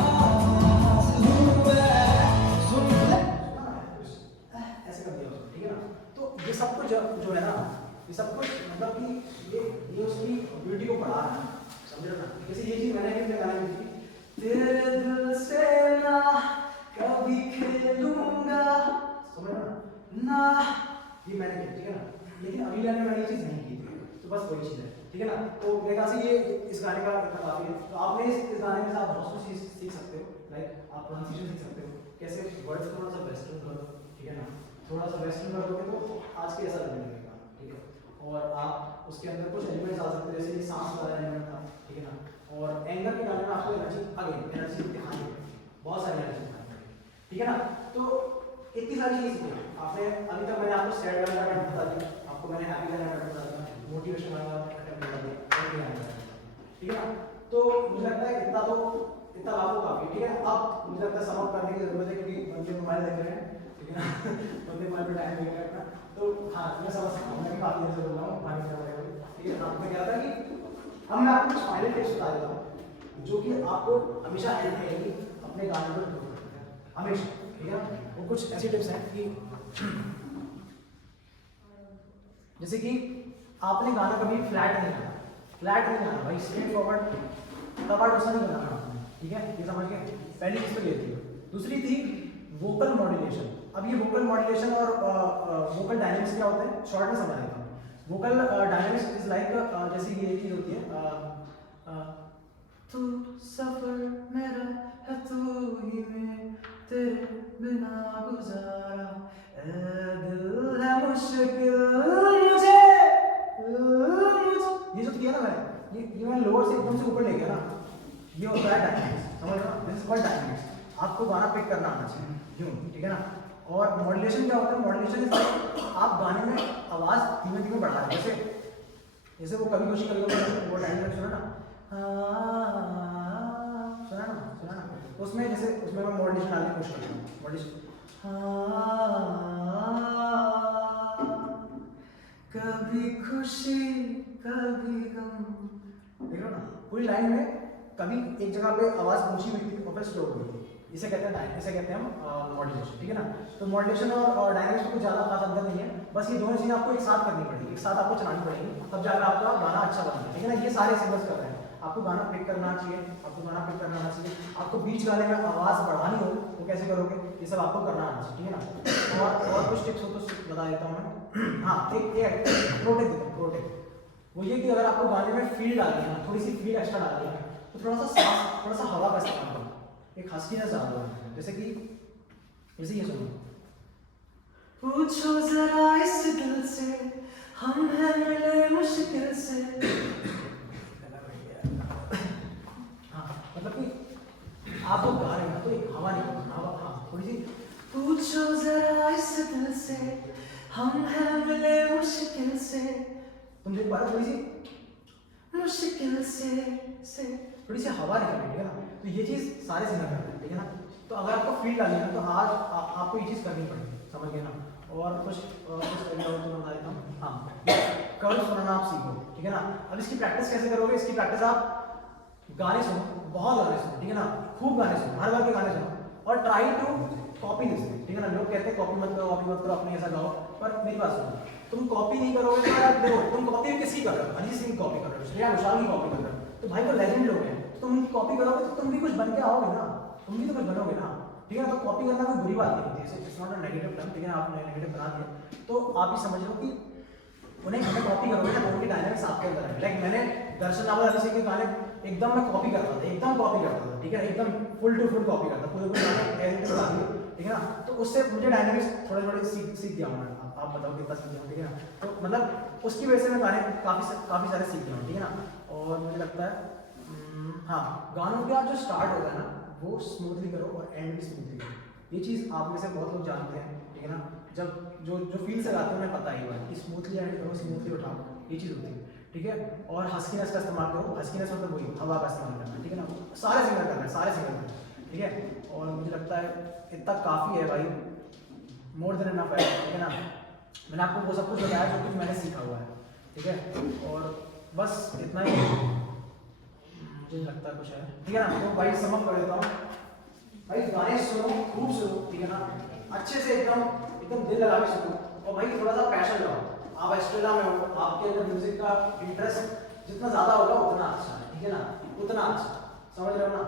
आवाज़ हूँ मैं, सुन ले। ऐसे कर दिया उसने, ठीक है ना? तो ये सब कुछ जो है ना, ये सब कुछ मतलब कि ये उसकी ब्यूटी को बढ़ा रहा है, समझ रहे हो ना? जैसे ये चीज़ मैंने भी अपने गाने में की, तेरे दिल से ना कभी खेलूंगा, समझ रहे हो ना? ये मैंने की, ठीक है ना? लेकिन अभी लाइन में मैंने ये चीज़ नहीं की थी, तो बस वही चीज़ है, ठीक है ना? तो मेरे ख्याल से ये इस गाने का इतना काफ़ी है। तो आपने इस गाने में से आप बहुत कुछ सीख सकते हो, लाइक आप प्रोनाउंसिएशन सीख सकते हो, कैसे वर्ड्स को थोड़ा सा वेस्टर्न करो, ठीक है ना? थोड़ा सा वेस्टर्न करोगे तो आज के ऐसा लगने लगेगा, ठीक है? और आप उसके अंदर कुछ एलिमेंट्स आ सकते हैं, जैसे ये सांस वाला एलिमेंट था, ठीक है ना? और एंगर के गाने में आपको एनर्जी दिखानी पड़ेगी, बहुत सारी एनर्जी दिखानी पड़ेगी, ठीक है ना? तो इतनी सारी चीज़ सीखी आपने। अभी तक मैंने आपको सैड गाने का टाइम बता दिया, आपको मैंने हैप्पी गाने का टाइम बता दिया, मोटिवेशन वाला टाइम बता दिया, ठीक है ना? तो मुझे लगता है इतना आपको काफ़ी, ठीक है? अब मुझे लगता है समाप्त करने की जरूरत है, क्योंकि बंदे मोबाइल देख रहे हैं, ठीक है ना? बंदे मोबाइल पर टाइम देख रहे हैं अपना। तो हाँ, मैं समझ सकता हूँ, मैं भी काफ़ी देर से बोल रहा हूँ, पानी पीना पड़ेगा, ठीक है? आपको क्या था कि अब मैं आपको कुछ फाइनल टिप्स बता देता हूँ, जो कि आपको हमेशा हेल्प करेगी अपने गाने को improve करने में, हमेशा, ठीक है? वो कुछ ऐसी टिप्स हैं कि जैसे कि आपने गाना कभी फ्लैट नहीं गाना भाई, स्ट्रेट फॉरवर्ड तब डोसा नहीं बनाना आपने, ठीक है? ये समझ गए? पहली चीज़ तो ये थी। दूसरी थी वोकल मॉड्यूलेशन। अब ये वोकल मॉड्यूलेशन और वोकल डायनेमिक्स क्या होते हैं, शॉर्ट में समझा देता हूँ। वोकल डायनेमिक्स इज लाइक, जैसे ये चीज़ होती है, तू सफर मेरा है, तू ही मैं तेरे बिना गुजारा, दिल है मुश्किल मुझे, ये जो किया ना मैंने, ये मैं लोअर से एकदम से ऊपर ले गया ना, ये होता है डायनेमिक्स, समझ रहे हो? This is called dynamics. आपको गाना पिक करना आना चाहिए, यूं, ठीक है ना? और मॉड्यूलेशन क्या होता है? मॉड्यूलेशन इज लाइक आप गाने में आवाज़ धीमे धीमे बढ़ा रहे हैं, जैसे वो कभी खुशी कभी वो डायनेमिक्स सुना ना, सुना ना, उसमें जैसे उसमें मैं मॉड्यूलेशन डालने की कोशिश करता हूँ, मॉड्यूलेशन, कभी खुशी कभी गम, देख लो ना, पूरी लाइन में कभी एक जगह पे आवाज़ ऊंची हुई थी और फिर स्लो हुई थी, इसे कहते हैं हम मॉड्यूलेशन, ठीक है ना? तो मॉड्यूलेशन और डायनेमिक्स में कुछ ज़्यादा खास अंतर नहीं है, बस ये दोनों चीज़ें आपको एक साथ करनी पड़ेगी, एक साथ आपको चलानी पड़ेगी, तब जाकर आपका गाना अच्छा बनेगा, ठीक है ना? ये सारे सिंगर्स कर रहे हैं, आपको गाना पिक करना आना चाहिए, आपको बीच गाने में आवाज़ बढ़ानी हो तो कैसे करोगे, ये सब आपको करना आना चाहिए, ठीक है ना? और कुछ टिप्स हो तो बता देता हूँ मैं। हाँ, एक प्रोटेक्ट, वो ये कि अगर आपको गाने में फील डालनी है, थोड़ी सी फील एक्स्ट्रा डालनी है, तो थोड़ा सा हवा का इस्तेमाल करो, एक हस्कीनेस डाल दो, जैसे ये सुनो, पूछो जरा इस दिल से, हम हैं मिले मुश्किल से, हाँ, मतलब कि आप लोग गा रहे हैं तो एक हवा नहीं, हाँ, थोड़ी सी, पूछो जरा इस दिल से, हम हैं मिले मुश्किल से, तुम देख पा रहे हो? थोड़ी सी मुश्किल से थोड़ी सी हवा निकल रही है ना? तो ये चीज़ सारे सिंगर करते हैं, ठीक है ना? तो अगर आपको फील डालनी है तो आज आपको ये चीज़ करनी पड़ेगी, समझ गए ना? और कुछ तरीका तो बता देता हूँ। हाँ, कर्व सुनना आप सीखो, ठीक है ना? अब इसकी प्रैक्टिस कैसे करोगे? इसकी प्रैक्टिस आप गाने सुनो, बहुत गाने सुनो, ठीक है ना? खूब गाने सुनो, हर बार के गाने सुनो, और ट्राई टू कॉपी दिस, ठीक है ना? लोग कहते हैं कॉपी मत करो, अपने ऐसा गाओ, पर मेरी बात सुनो, तुम कॉपी नहीं करोगे तो यार देखो, तुम कॉपी किसकी कर रहे हो? अरिजीत सिंह की कॉपी कर रहे हो, श्रेया घोषाल की कॉपी कर रहे हो, तो भाई वो लेजेंड लोग हैं, तो तुम उनकी कॉपी करोगे तो तुम भी कुछ बन के आओगे ना, तुम भी तो कुछ बनोगे ना, ठीक है ना? तो कॉपी करना कोई बुरी बात नहीं होती, it's not a negative term, ठीक है? आपने नेगेटिव बना दिया तो आप भी समझ लो कि उन्हें कॉपी करोगे ना, उनकी डायनेमिक्स आपके अंदर है। लाइक मैंने दर्शन रावल अभिषेक के गाने एकदम मैं कॉपी करता था, एकदम कॉपी करता था, ठीक है, एकदम फुल टू फुल कॉपी करता, पूरे पूरे गाने ऐसे बता दिए, ठीक है ना। तो उससे मुझे डायनेमिक्स थोड़े थोड़े सीख गया हूँ मैं। आप बताओ कितना सीख गया हूँ, ठीक है ना। तो मतलब उसकी वजह से मैं गाने काफ़ी सारे सीख गया हूँ, ठीक है ना। और मुझे लगता है हाँ, गानों का जो स्टार्ट होता है ना वो स्मूथली करो और एंड भी स्मूथली करो। ये चीज़ आप में से बहुत लोग जानते हैं, ठीक है ना। जब जो फील से गाते हैं उन्हें पता ही हुआ कि स्मूथली एंड करो, स्मूथली उठाओ, ये चीज़ होती है, ठीक है। और हस्कीनेस का इस्तेमाल करो, हस्कीनेस मतलब वही हवा का इस्तेमाल करना, ठीक है ना। सारे सिंगर करना है, सारे सिंगर करना है, ठीक है। और मुझे लगता है इतना काफ़ी है भाई, मोर देन इनफ है, ठीक है ना। मैंने आपको वो सब कुछ बताया जो कुछ मैंने सीखा हुआ है, ठीक है। और बस इतना ही मुझे लगता है कुछ है, ठीक है ना। तो भाई समझ कर देता हूँ भाई, गाने सुनो, खूब सुनो, ठीक है ना, अच्छे से एकदम दिल लगा के सुनो। और भाई थोड़ा सा पैशन लगाओ। आप ऑस्ट्रेलिया में हो, आपके अंदर म्यूजिक का इंटरेस्ट जितना ज़्यादा होगा उतना अच्छा है, ठीक है ना, उतना अच्छा, समझ रहे हो ना।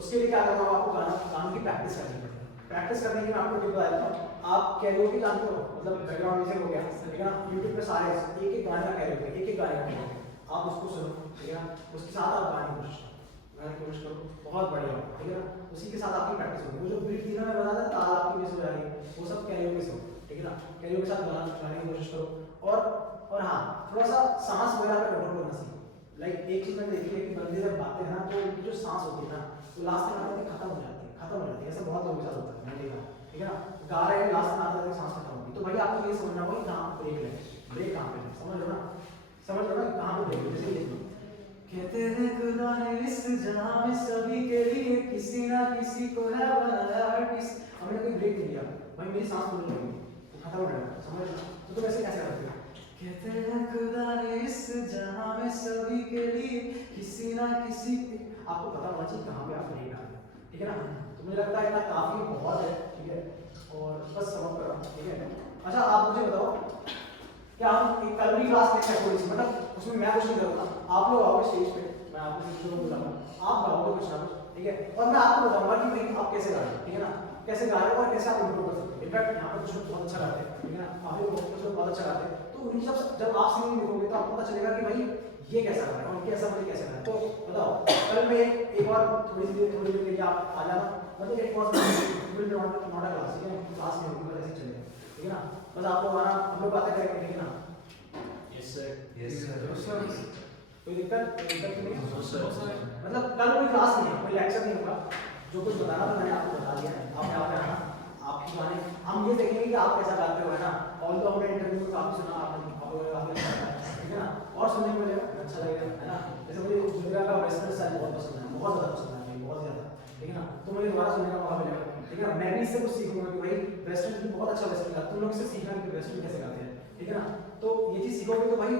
उसके लिए क्या करना होगा आपको, गानों की प्रैक्टिस करनी पड़ेगी। प्रैक्टिस करने की मैं आपको टिप बता देता हूँ। आप कैरियोके जानते हो, मतलब बैकग्राउंड म्यूजिक हो गया, ठीक है ना। यूट्यूब पे सारे एक गाने का कैरियोके, एक गाने का कैरियोके, आप उसको सुनो, ठीक है ना। उसके साथ आप गाने की कोशिश करो, बहुत बढ़िया, ठीक है ना। उसी के साथ आपकी प्रैक्टिस होगी। वो जो बीट थी ना मैं बता था, ताल आपकी मिस हो जा रही है, वो सब कैरियोके से हो, ठीक है ना। कैरियोके के साथ गाने की कोशिश करो। और हाँ, थोड़ा सा सांस वगैरह पे कंट्रोल करना सीखो। लाइक एक चीज़ मैंने देखी है कि बंदे जब गाते हैं ना तो उनकी जो सांस होती है ना तो लास्ट में आते खत्म हो जाती है, ऐसा बहुत लोगों के साथ होता है, मैंने देखा, ठीक है ना। गा रहे हैं, लास्ट में आते सांस खत्म होगी। तो भाई आपको ये समझना होगा कि कहाँ ब्रेक ले, ब्रेक कहाँ पे, समझ लो ना कहाँ पे ब्रेक। जैसे ये कहते हैं खुदा ने इस जहां में सभी के लिए किसी ना किसी को है बनाया, हमने कोई ब्रेक नहीं लिया भाई, मेरी सांस फूलने लगी, खत्म हो गया, समझ लो। तो तुम ऐसे कैसे करते हो? कहते हैं खुदा ने इस जहां में सभी के लिए किसी ना किसी, आपको पता होना चाहिए कहाँ पे आप ब्रेक डालें, ठीक है ना। तो मुझे लगता है इतना काफी बहुत है, ठीक है। और बस समझ कर रहा हूँ, ठीक है। अच्छा आप मुझे बताओ, क्या हम एक कल की क्लास लेते हैं थोड़ी सी, मतलब उसमें मैं कुछ नहीं करूँगा, आप लोग आओगे स्टेज पे, मैं आपको शिक्षकों को बुलाऊंगा, आप गाओगे कुछ ना कुछ, ठीक है। और मैं आपको बताऊंगा कि भाई आप कैसे गा रहे हो, ठीक है ना, कैसे गा रहे हो और कैसे आप इम्प्रूव कर सकते हो। इनफैक्ट यहाँ पर कुछ लोग बहुत अच्छा गाते हैं, ठीक है ना, काफी लोग कुछ लोग बहुत अच्छा गाते हैं। तो उनकी जब आप सिंगिंग देखोगे तो आपको पता चलेगा कि भाई ये कैसा गा रहा है और उनके ऐसा मुझे कैसे गा रहा है। तो बताओ कल में एक बार थोड़ी देर के लिए आप आ जाना, मतलब एक नॉट अ क्लास, ठीक है, क्लास में होगी, ऐसे चलेगा, ठीक है ना। बस आपको आना, हम लोग बातें करेंगे, ठीक है ना। Yes sir. कोई दिक्कत नहीं, मतलब कल कोई क्लास नहीं है, कोई लेक्चर नहीं होगा, जो कुछ बताना तो मैंने आपको बता दिया है। आप यहाँ पे आना, आपकी गाने हम ये देखेंगे कि आप कैसा गाते हो, है ना। और तो हमने इंटरव्यू में काफी सुना, आपको काफी अच्छा लगा, ठीक है ना, और सुनने को मिलेगा, अच्छा लगेगा, है ना। जैसे मुझे गुजरा का वेस्टर्न स्टाइल बहुत पसंद है, बहुत ज़्यादा पसंद है, बहुत ज़्यादा, ठीक है ना। तो मुझे दोबारा सुनने का मौका मिलेगा, ठीक है ना। मैं भी इससे कुछ सीखूंगा कि भाई वेस्टर्न भी बहुत अच्छा वेस्टर्न गाते, तुम लोग से सीखना कि वेस्टर्न कैसे गाते हैं, ठीक है ना। तो ये चीज़ सीखोगे तो भाई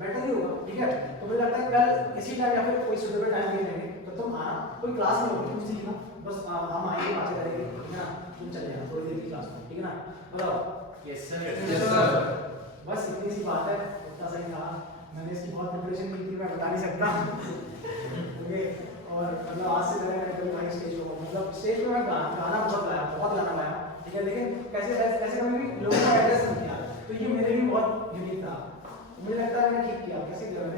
बेटर ही होगा, ठीक है। तो मुझे लगता है कल इसी टाइम या फिर कोई सुटेबल टाइम नहीं रहेंगे तो तुम आना, कोई क्लास नहीं होगी, तुम सीखना, बस हम आएंगे, बातें करेंगे, ठीक है ना। तुम चले जाना थोड़ी देर की क्लास में, ठीक है ना। बताओ। Yes sir. बस इतनी सी बात है, इतना सही कहा मैंने, इसकी बहुत प्रिपरेशन की थी, मैं बता नहीं सकता। ओके, और मतलब आज से पहले मैंने कभी भाई स्टेज को, मतलब स्टेज पे मैं गाना बहुत गाया, ठीक है। लेकिन कैसे कभी भी लोगों का एड्रेस नहीं किया, तो ये मेरे लिए बहुत यूनिक था। मुझे लगता है मैंने ठीक किया, कैसे किया मैंने।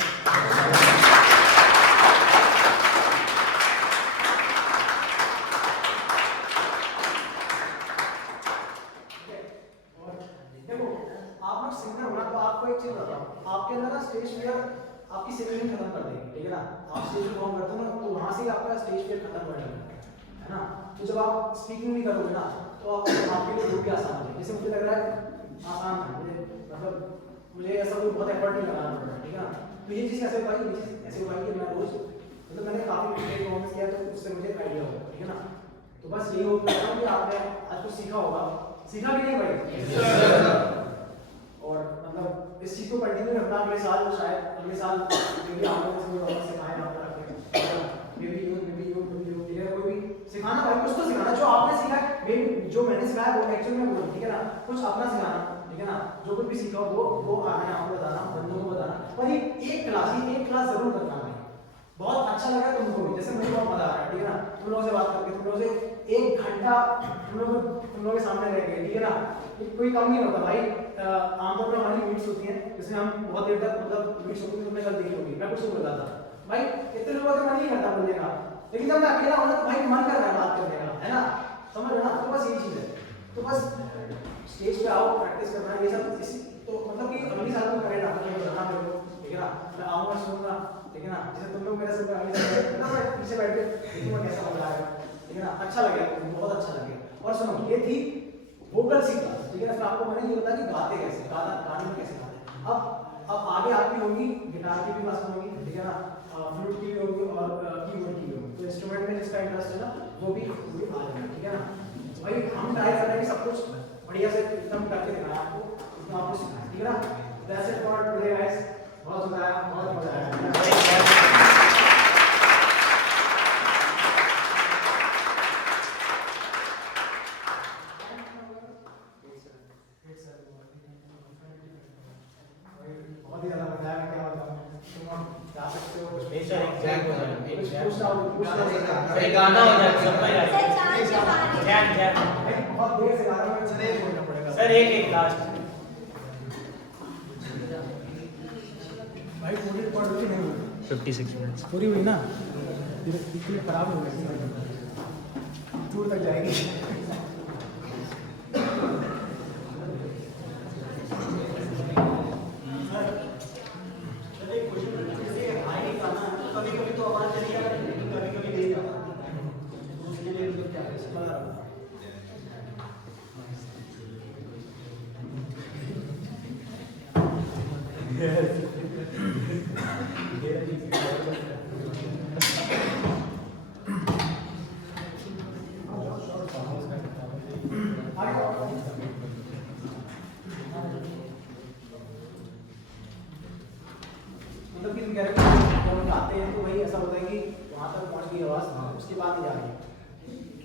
सिंगर होना तो आपको एक चीज बताओ, आपके अंदर ना स्टेज फियर आपकी सिंगिंग खत्म कर देगी, ठीक है ना। आप स्टेज पे परफॉर्म करते हो ना तो वहां से आपका स्टेज फियर खत्म हो जाएगा, है ना। तो जब आप स्पीकिंग भी करोगे ना तो आपके लिए जो भी आसान है, जैसे मुझे लग रहा है आसान है, मुझे ऐसा कोई बहुत एफर्ट नहीं लगाना पड़ रहा है, ठीक है ना। तो ये चीज़ कैसे हो पाई, ये चीज़ ऐसे हो पाई कि मैं रोज मतलब मैंने काफ़ी परफॉर्मेंस किया तो उससे मुझे आइडिया होगा, ठीक है ना। तो बस यही होप करता हूँ कि आपने आज कुछ सीखा होगा, सीखा कि नहीं भाई। और मतलब इस चीज़ को कंटिन्यू रखना अगले साल, तो शायद अगले साल भी आप लोगों से सिखाएं, आप रखें मे बी यू, ठीक है। कोई भी सिखाना भाई, कुछ तो सिखाना, जो आपने सीखा है जो मैंने सिखाया वो एक्चुअल में बोलो, ठीक है ना। कुछ अपना सिखाना, ठीक है ना। जो कुछ भी सीखा वो आना है आपको बताना, बंदों को बताना। और ये एक क्लास जरूर करना भाई, बहुत अच्छा लगा तुमको भी, जैसे मुझे बहुत मजा आ रहा है, ठीक है ना। तुम लोगों से बात करके, तुम लोगों से 1 घंटा तुम लोगों के सामने रह गए, ठीक है ना। कोई कम नहीं होता भाई। आमतौर पर हमारी मीट्स होती हैं जिसमें हम बहुत देर तक मतलब मीट्स होती है, तुमने कल देखी होगी, मैं कुछ नहीं बोला था, भाई इतने लोगों का मन नहीं करता बोलने का, लेकिन जब मैं अकेला हूँ तो भाई मन कर रहा है बात करने का, है ना, समझ रहे ना, तो बस यही चीज़ है। तो बस स्टेज पे आओ, प्रैक्टिस करना ये सब इसी, तो मतलब कि अगली साल में करें ना, तो मैं बताना मेरे को, ठीक है ना, मैं आऊँगा सुनूंगा, ठीक है ना, जैसे तुम लोग मेरे से अगली साल ना मैं पीछे बैठ के देखूंगा कैसा मजा आएगा, ठीक है ना, अच्छा लगेगा, बहुत अच्छा लगेगा। और सुनो ये थी वोकल सी क्लास, ठीक है ना, फिर आपको मैंने ये बताया कि गाते कैसे, गाने में कैसे गाते हैं। अब आगे आपकी होगी गिटार की भी क्लास होगी, ठीक है ना, फ्लूट की भी होगी और कीबोर्ड की भी होगी, तो इंस्ट्रूमेंट में जिसका इंटरेस्ट है ना वो भी आ जाएगा, ठीक है ना। तो भाई हम ट्राई कर रहे हैं कि सब कुछ बढ़िया से एकदम करके देना है आपको, तो आपको सिखाएं, ठीक है ना। That's it for today guys, बहुत मजा आया, बहुत मजा आया। बहुत ही ज़्यादा मजा आया, क्या बताऊं, तुम जा सकते हो कुछ हमेशा एक जैक हो जाए, एक जैक। पूछना एक गाना हो जाए सबका यार। Jack Jack. बहुत देर से गा रहा हूं, चले बोलना पड़ेगा सर एक लास्ट। भाई पूरी रिकॉर्ड हुई नहीं हुई? 56 minutes. पूरी हुई ना, फिर खराब हो गई, दूर तक जाएगी। मतलब कि कह रहे हैं जब हम गाते हैं तो वही ऐसा होता है कि वहाँ तक पहुँच गई आवाज़, उसके बाद ही जा रही है।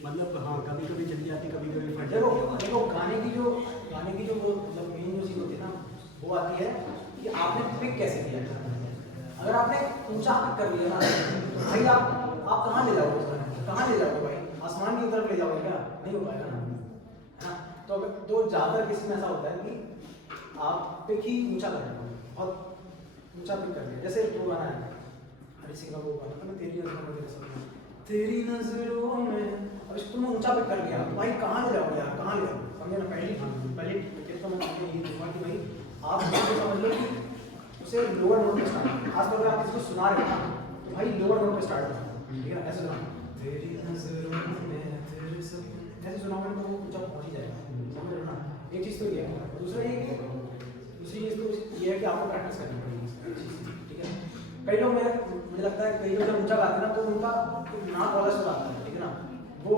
मतलब हाँ कभी कभी चली जाती, कभी कभी फट देखो जाती है। देखो गाने की जो वो मतलब मेन जो चीज़ होती है ना, वो आती है कि आपने पिक कैसे किया है। अगर आपने ऊंचा पिक कर लिया ना तो भाई आप कहाँ ले जाओगे उस गाने, कहाँ ले जाओगे भाई, आसमान की तरफ ले जाओगे क्या, नहीं हो पाएगा ना, है ना। तो ज़्यादातर केस में ऐसा होता है कि आप पिक ही ऊंचा कर रहे हो, बहुत ऊंचा पिक कर लिया। जैसे वो गाना है हरी सिंह का वो गाना था ना, तेरी नजरों में तेरे सपने, तेरी नजरों में, अब इसको तुमने ऊंचा पिक कर लिया भाई, कहाँ ले जाओगे यार, कहाँ ले जाओगे, समझे ना। पहली टिप तो मैं ये दूंगा कि भाई आप उसको समझ लो कि उसे लोअर नोट पे स्टार्ट करो। खासतौर पर आप इसको सुना रहे हो ना तो भाई लोअर नोट पे स्टार्ट करो, ठीक है ना, ऐसे सुना तेरी नजरों में तेरे सपने, ऐसे सुनाओगे तो वो ऊंचा पहुंच ही जाएगा, समझ रहे हो ना। एक चीज़ तो ये है, दूसरा ये कि दूसरी चीज़ तो ये है कि आपको प्रैक्टिस करनी पड़ेगी, ठीक है। कई लोग मुझे लगता है कई लोग जब ऊंचा गाते हैं ना तो उनका नाक वाला सुर आता है, ठीक है ना, वो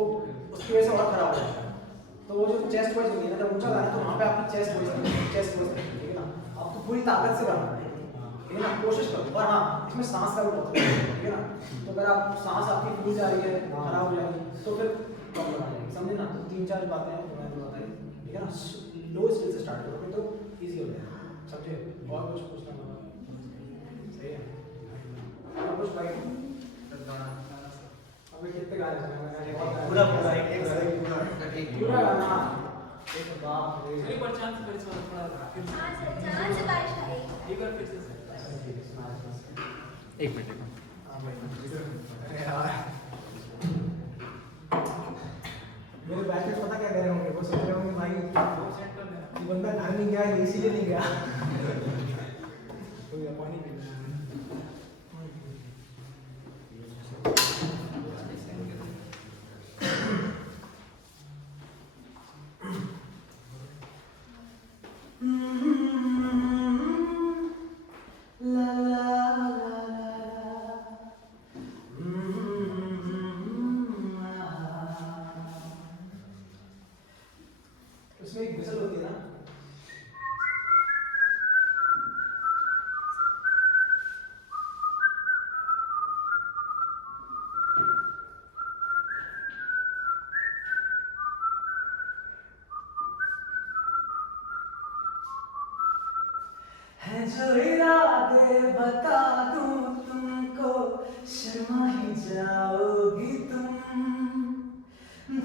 उसकी वजह से और खराब हो जाता है। तो वो जो चेस्ट वॉइस होती है ना, जब ऊंचा गाना तो वहाँ पे आपकी चेस्ट वॉइस ठीक है ना, आपको पूरी ताकत से गाना है, ठीक है ना, कोशिश करो। और हाँ इसमें सांस का भी बहुत है, ठीक है ना, तो अगर आप सांस आपकी फूल जा रही है, खराब हो जाएगी तो फिर प्रॉब्लम आ जाएगी, समझे ना। तो 3-4 बातें हैं तो मैंने बताई, ठीक है ना। लो स्किल से स्टार्ट करोगे तो ईजी हो जाएगा, समझे। और कुछ पूछना होगा, सही है, और कुछ भाई अभी कितने गाने सुने पूरा पूरा गाना एक बाप रे। एक बार चांस फिर से थोड़ा चांस से बारिश आ रही एक बार फिर से एक मिनट। अरे यार मेरे बैचमेट्स पता क्या कह रहे होंगे, वो सोच रहे होंगे भाई सेट कर देना। ये बंदा घर नहीं गया, इसीलिए नहीं गया। तो ये पानी पी उसमें एक विसल होती है ना, है जो इरादे बता दूं तुमको, शर्मा ही जाओगी तुम,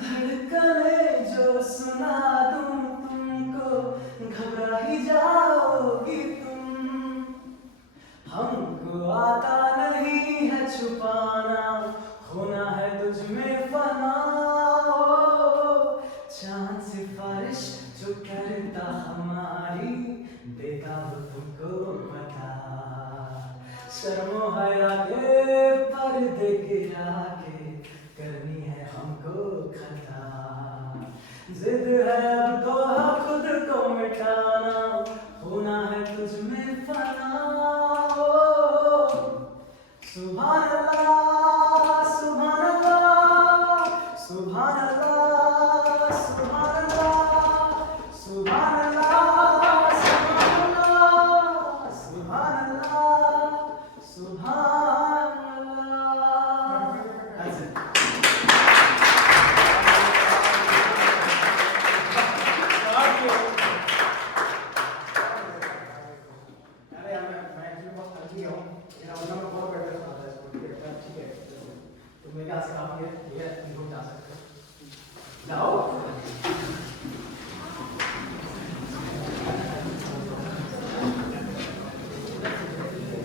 धड़कने जो सुना दूं तुमको, घबरा ही जाओगी तुम। हमको आता नहीं है चिंता हमारी बेताब तुमको पता शर्मो हया के पर्दे गिरा के करनी है हमको खता जिद है अब तो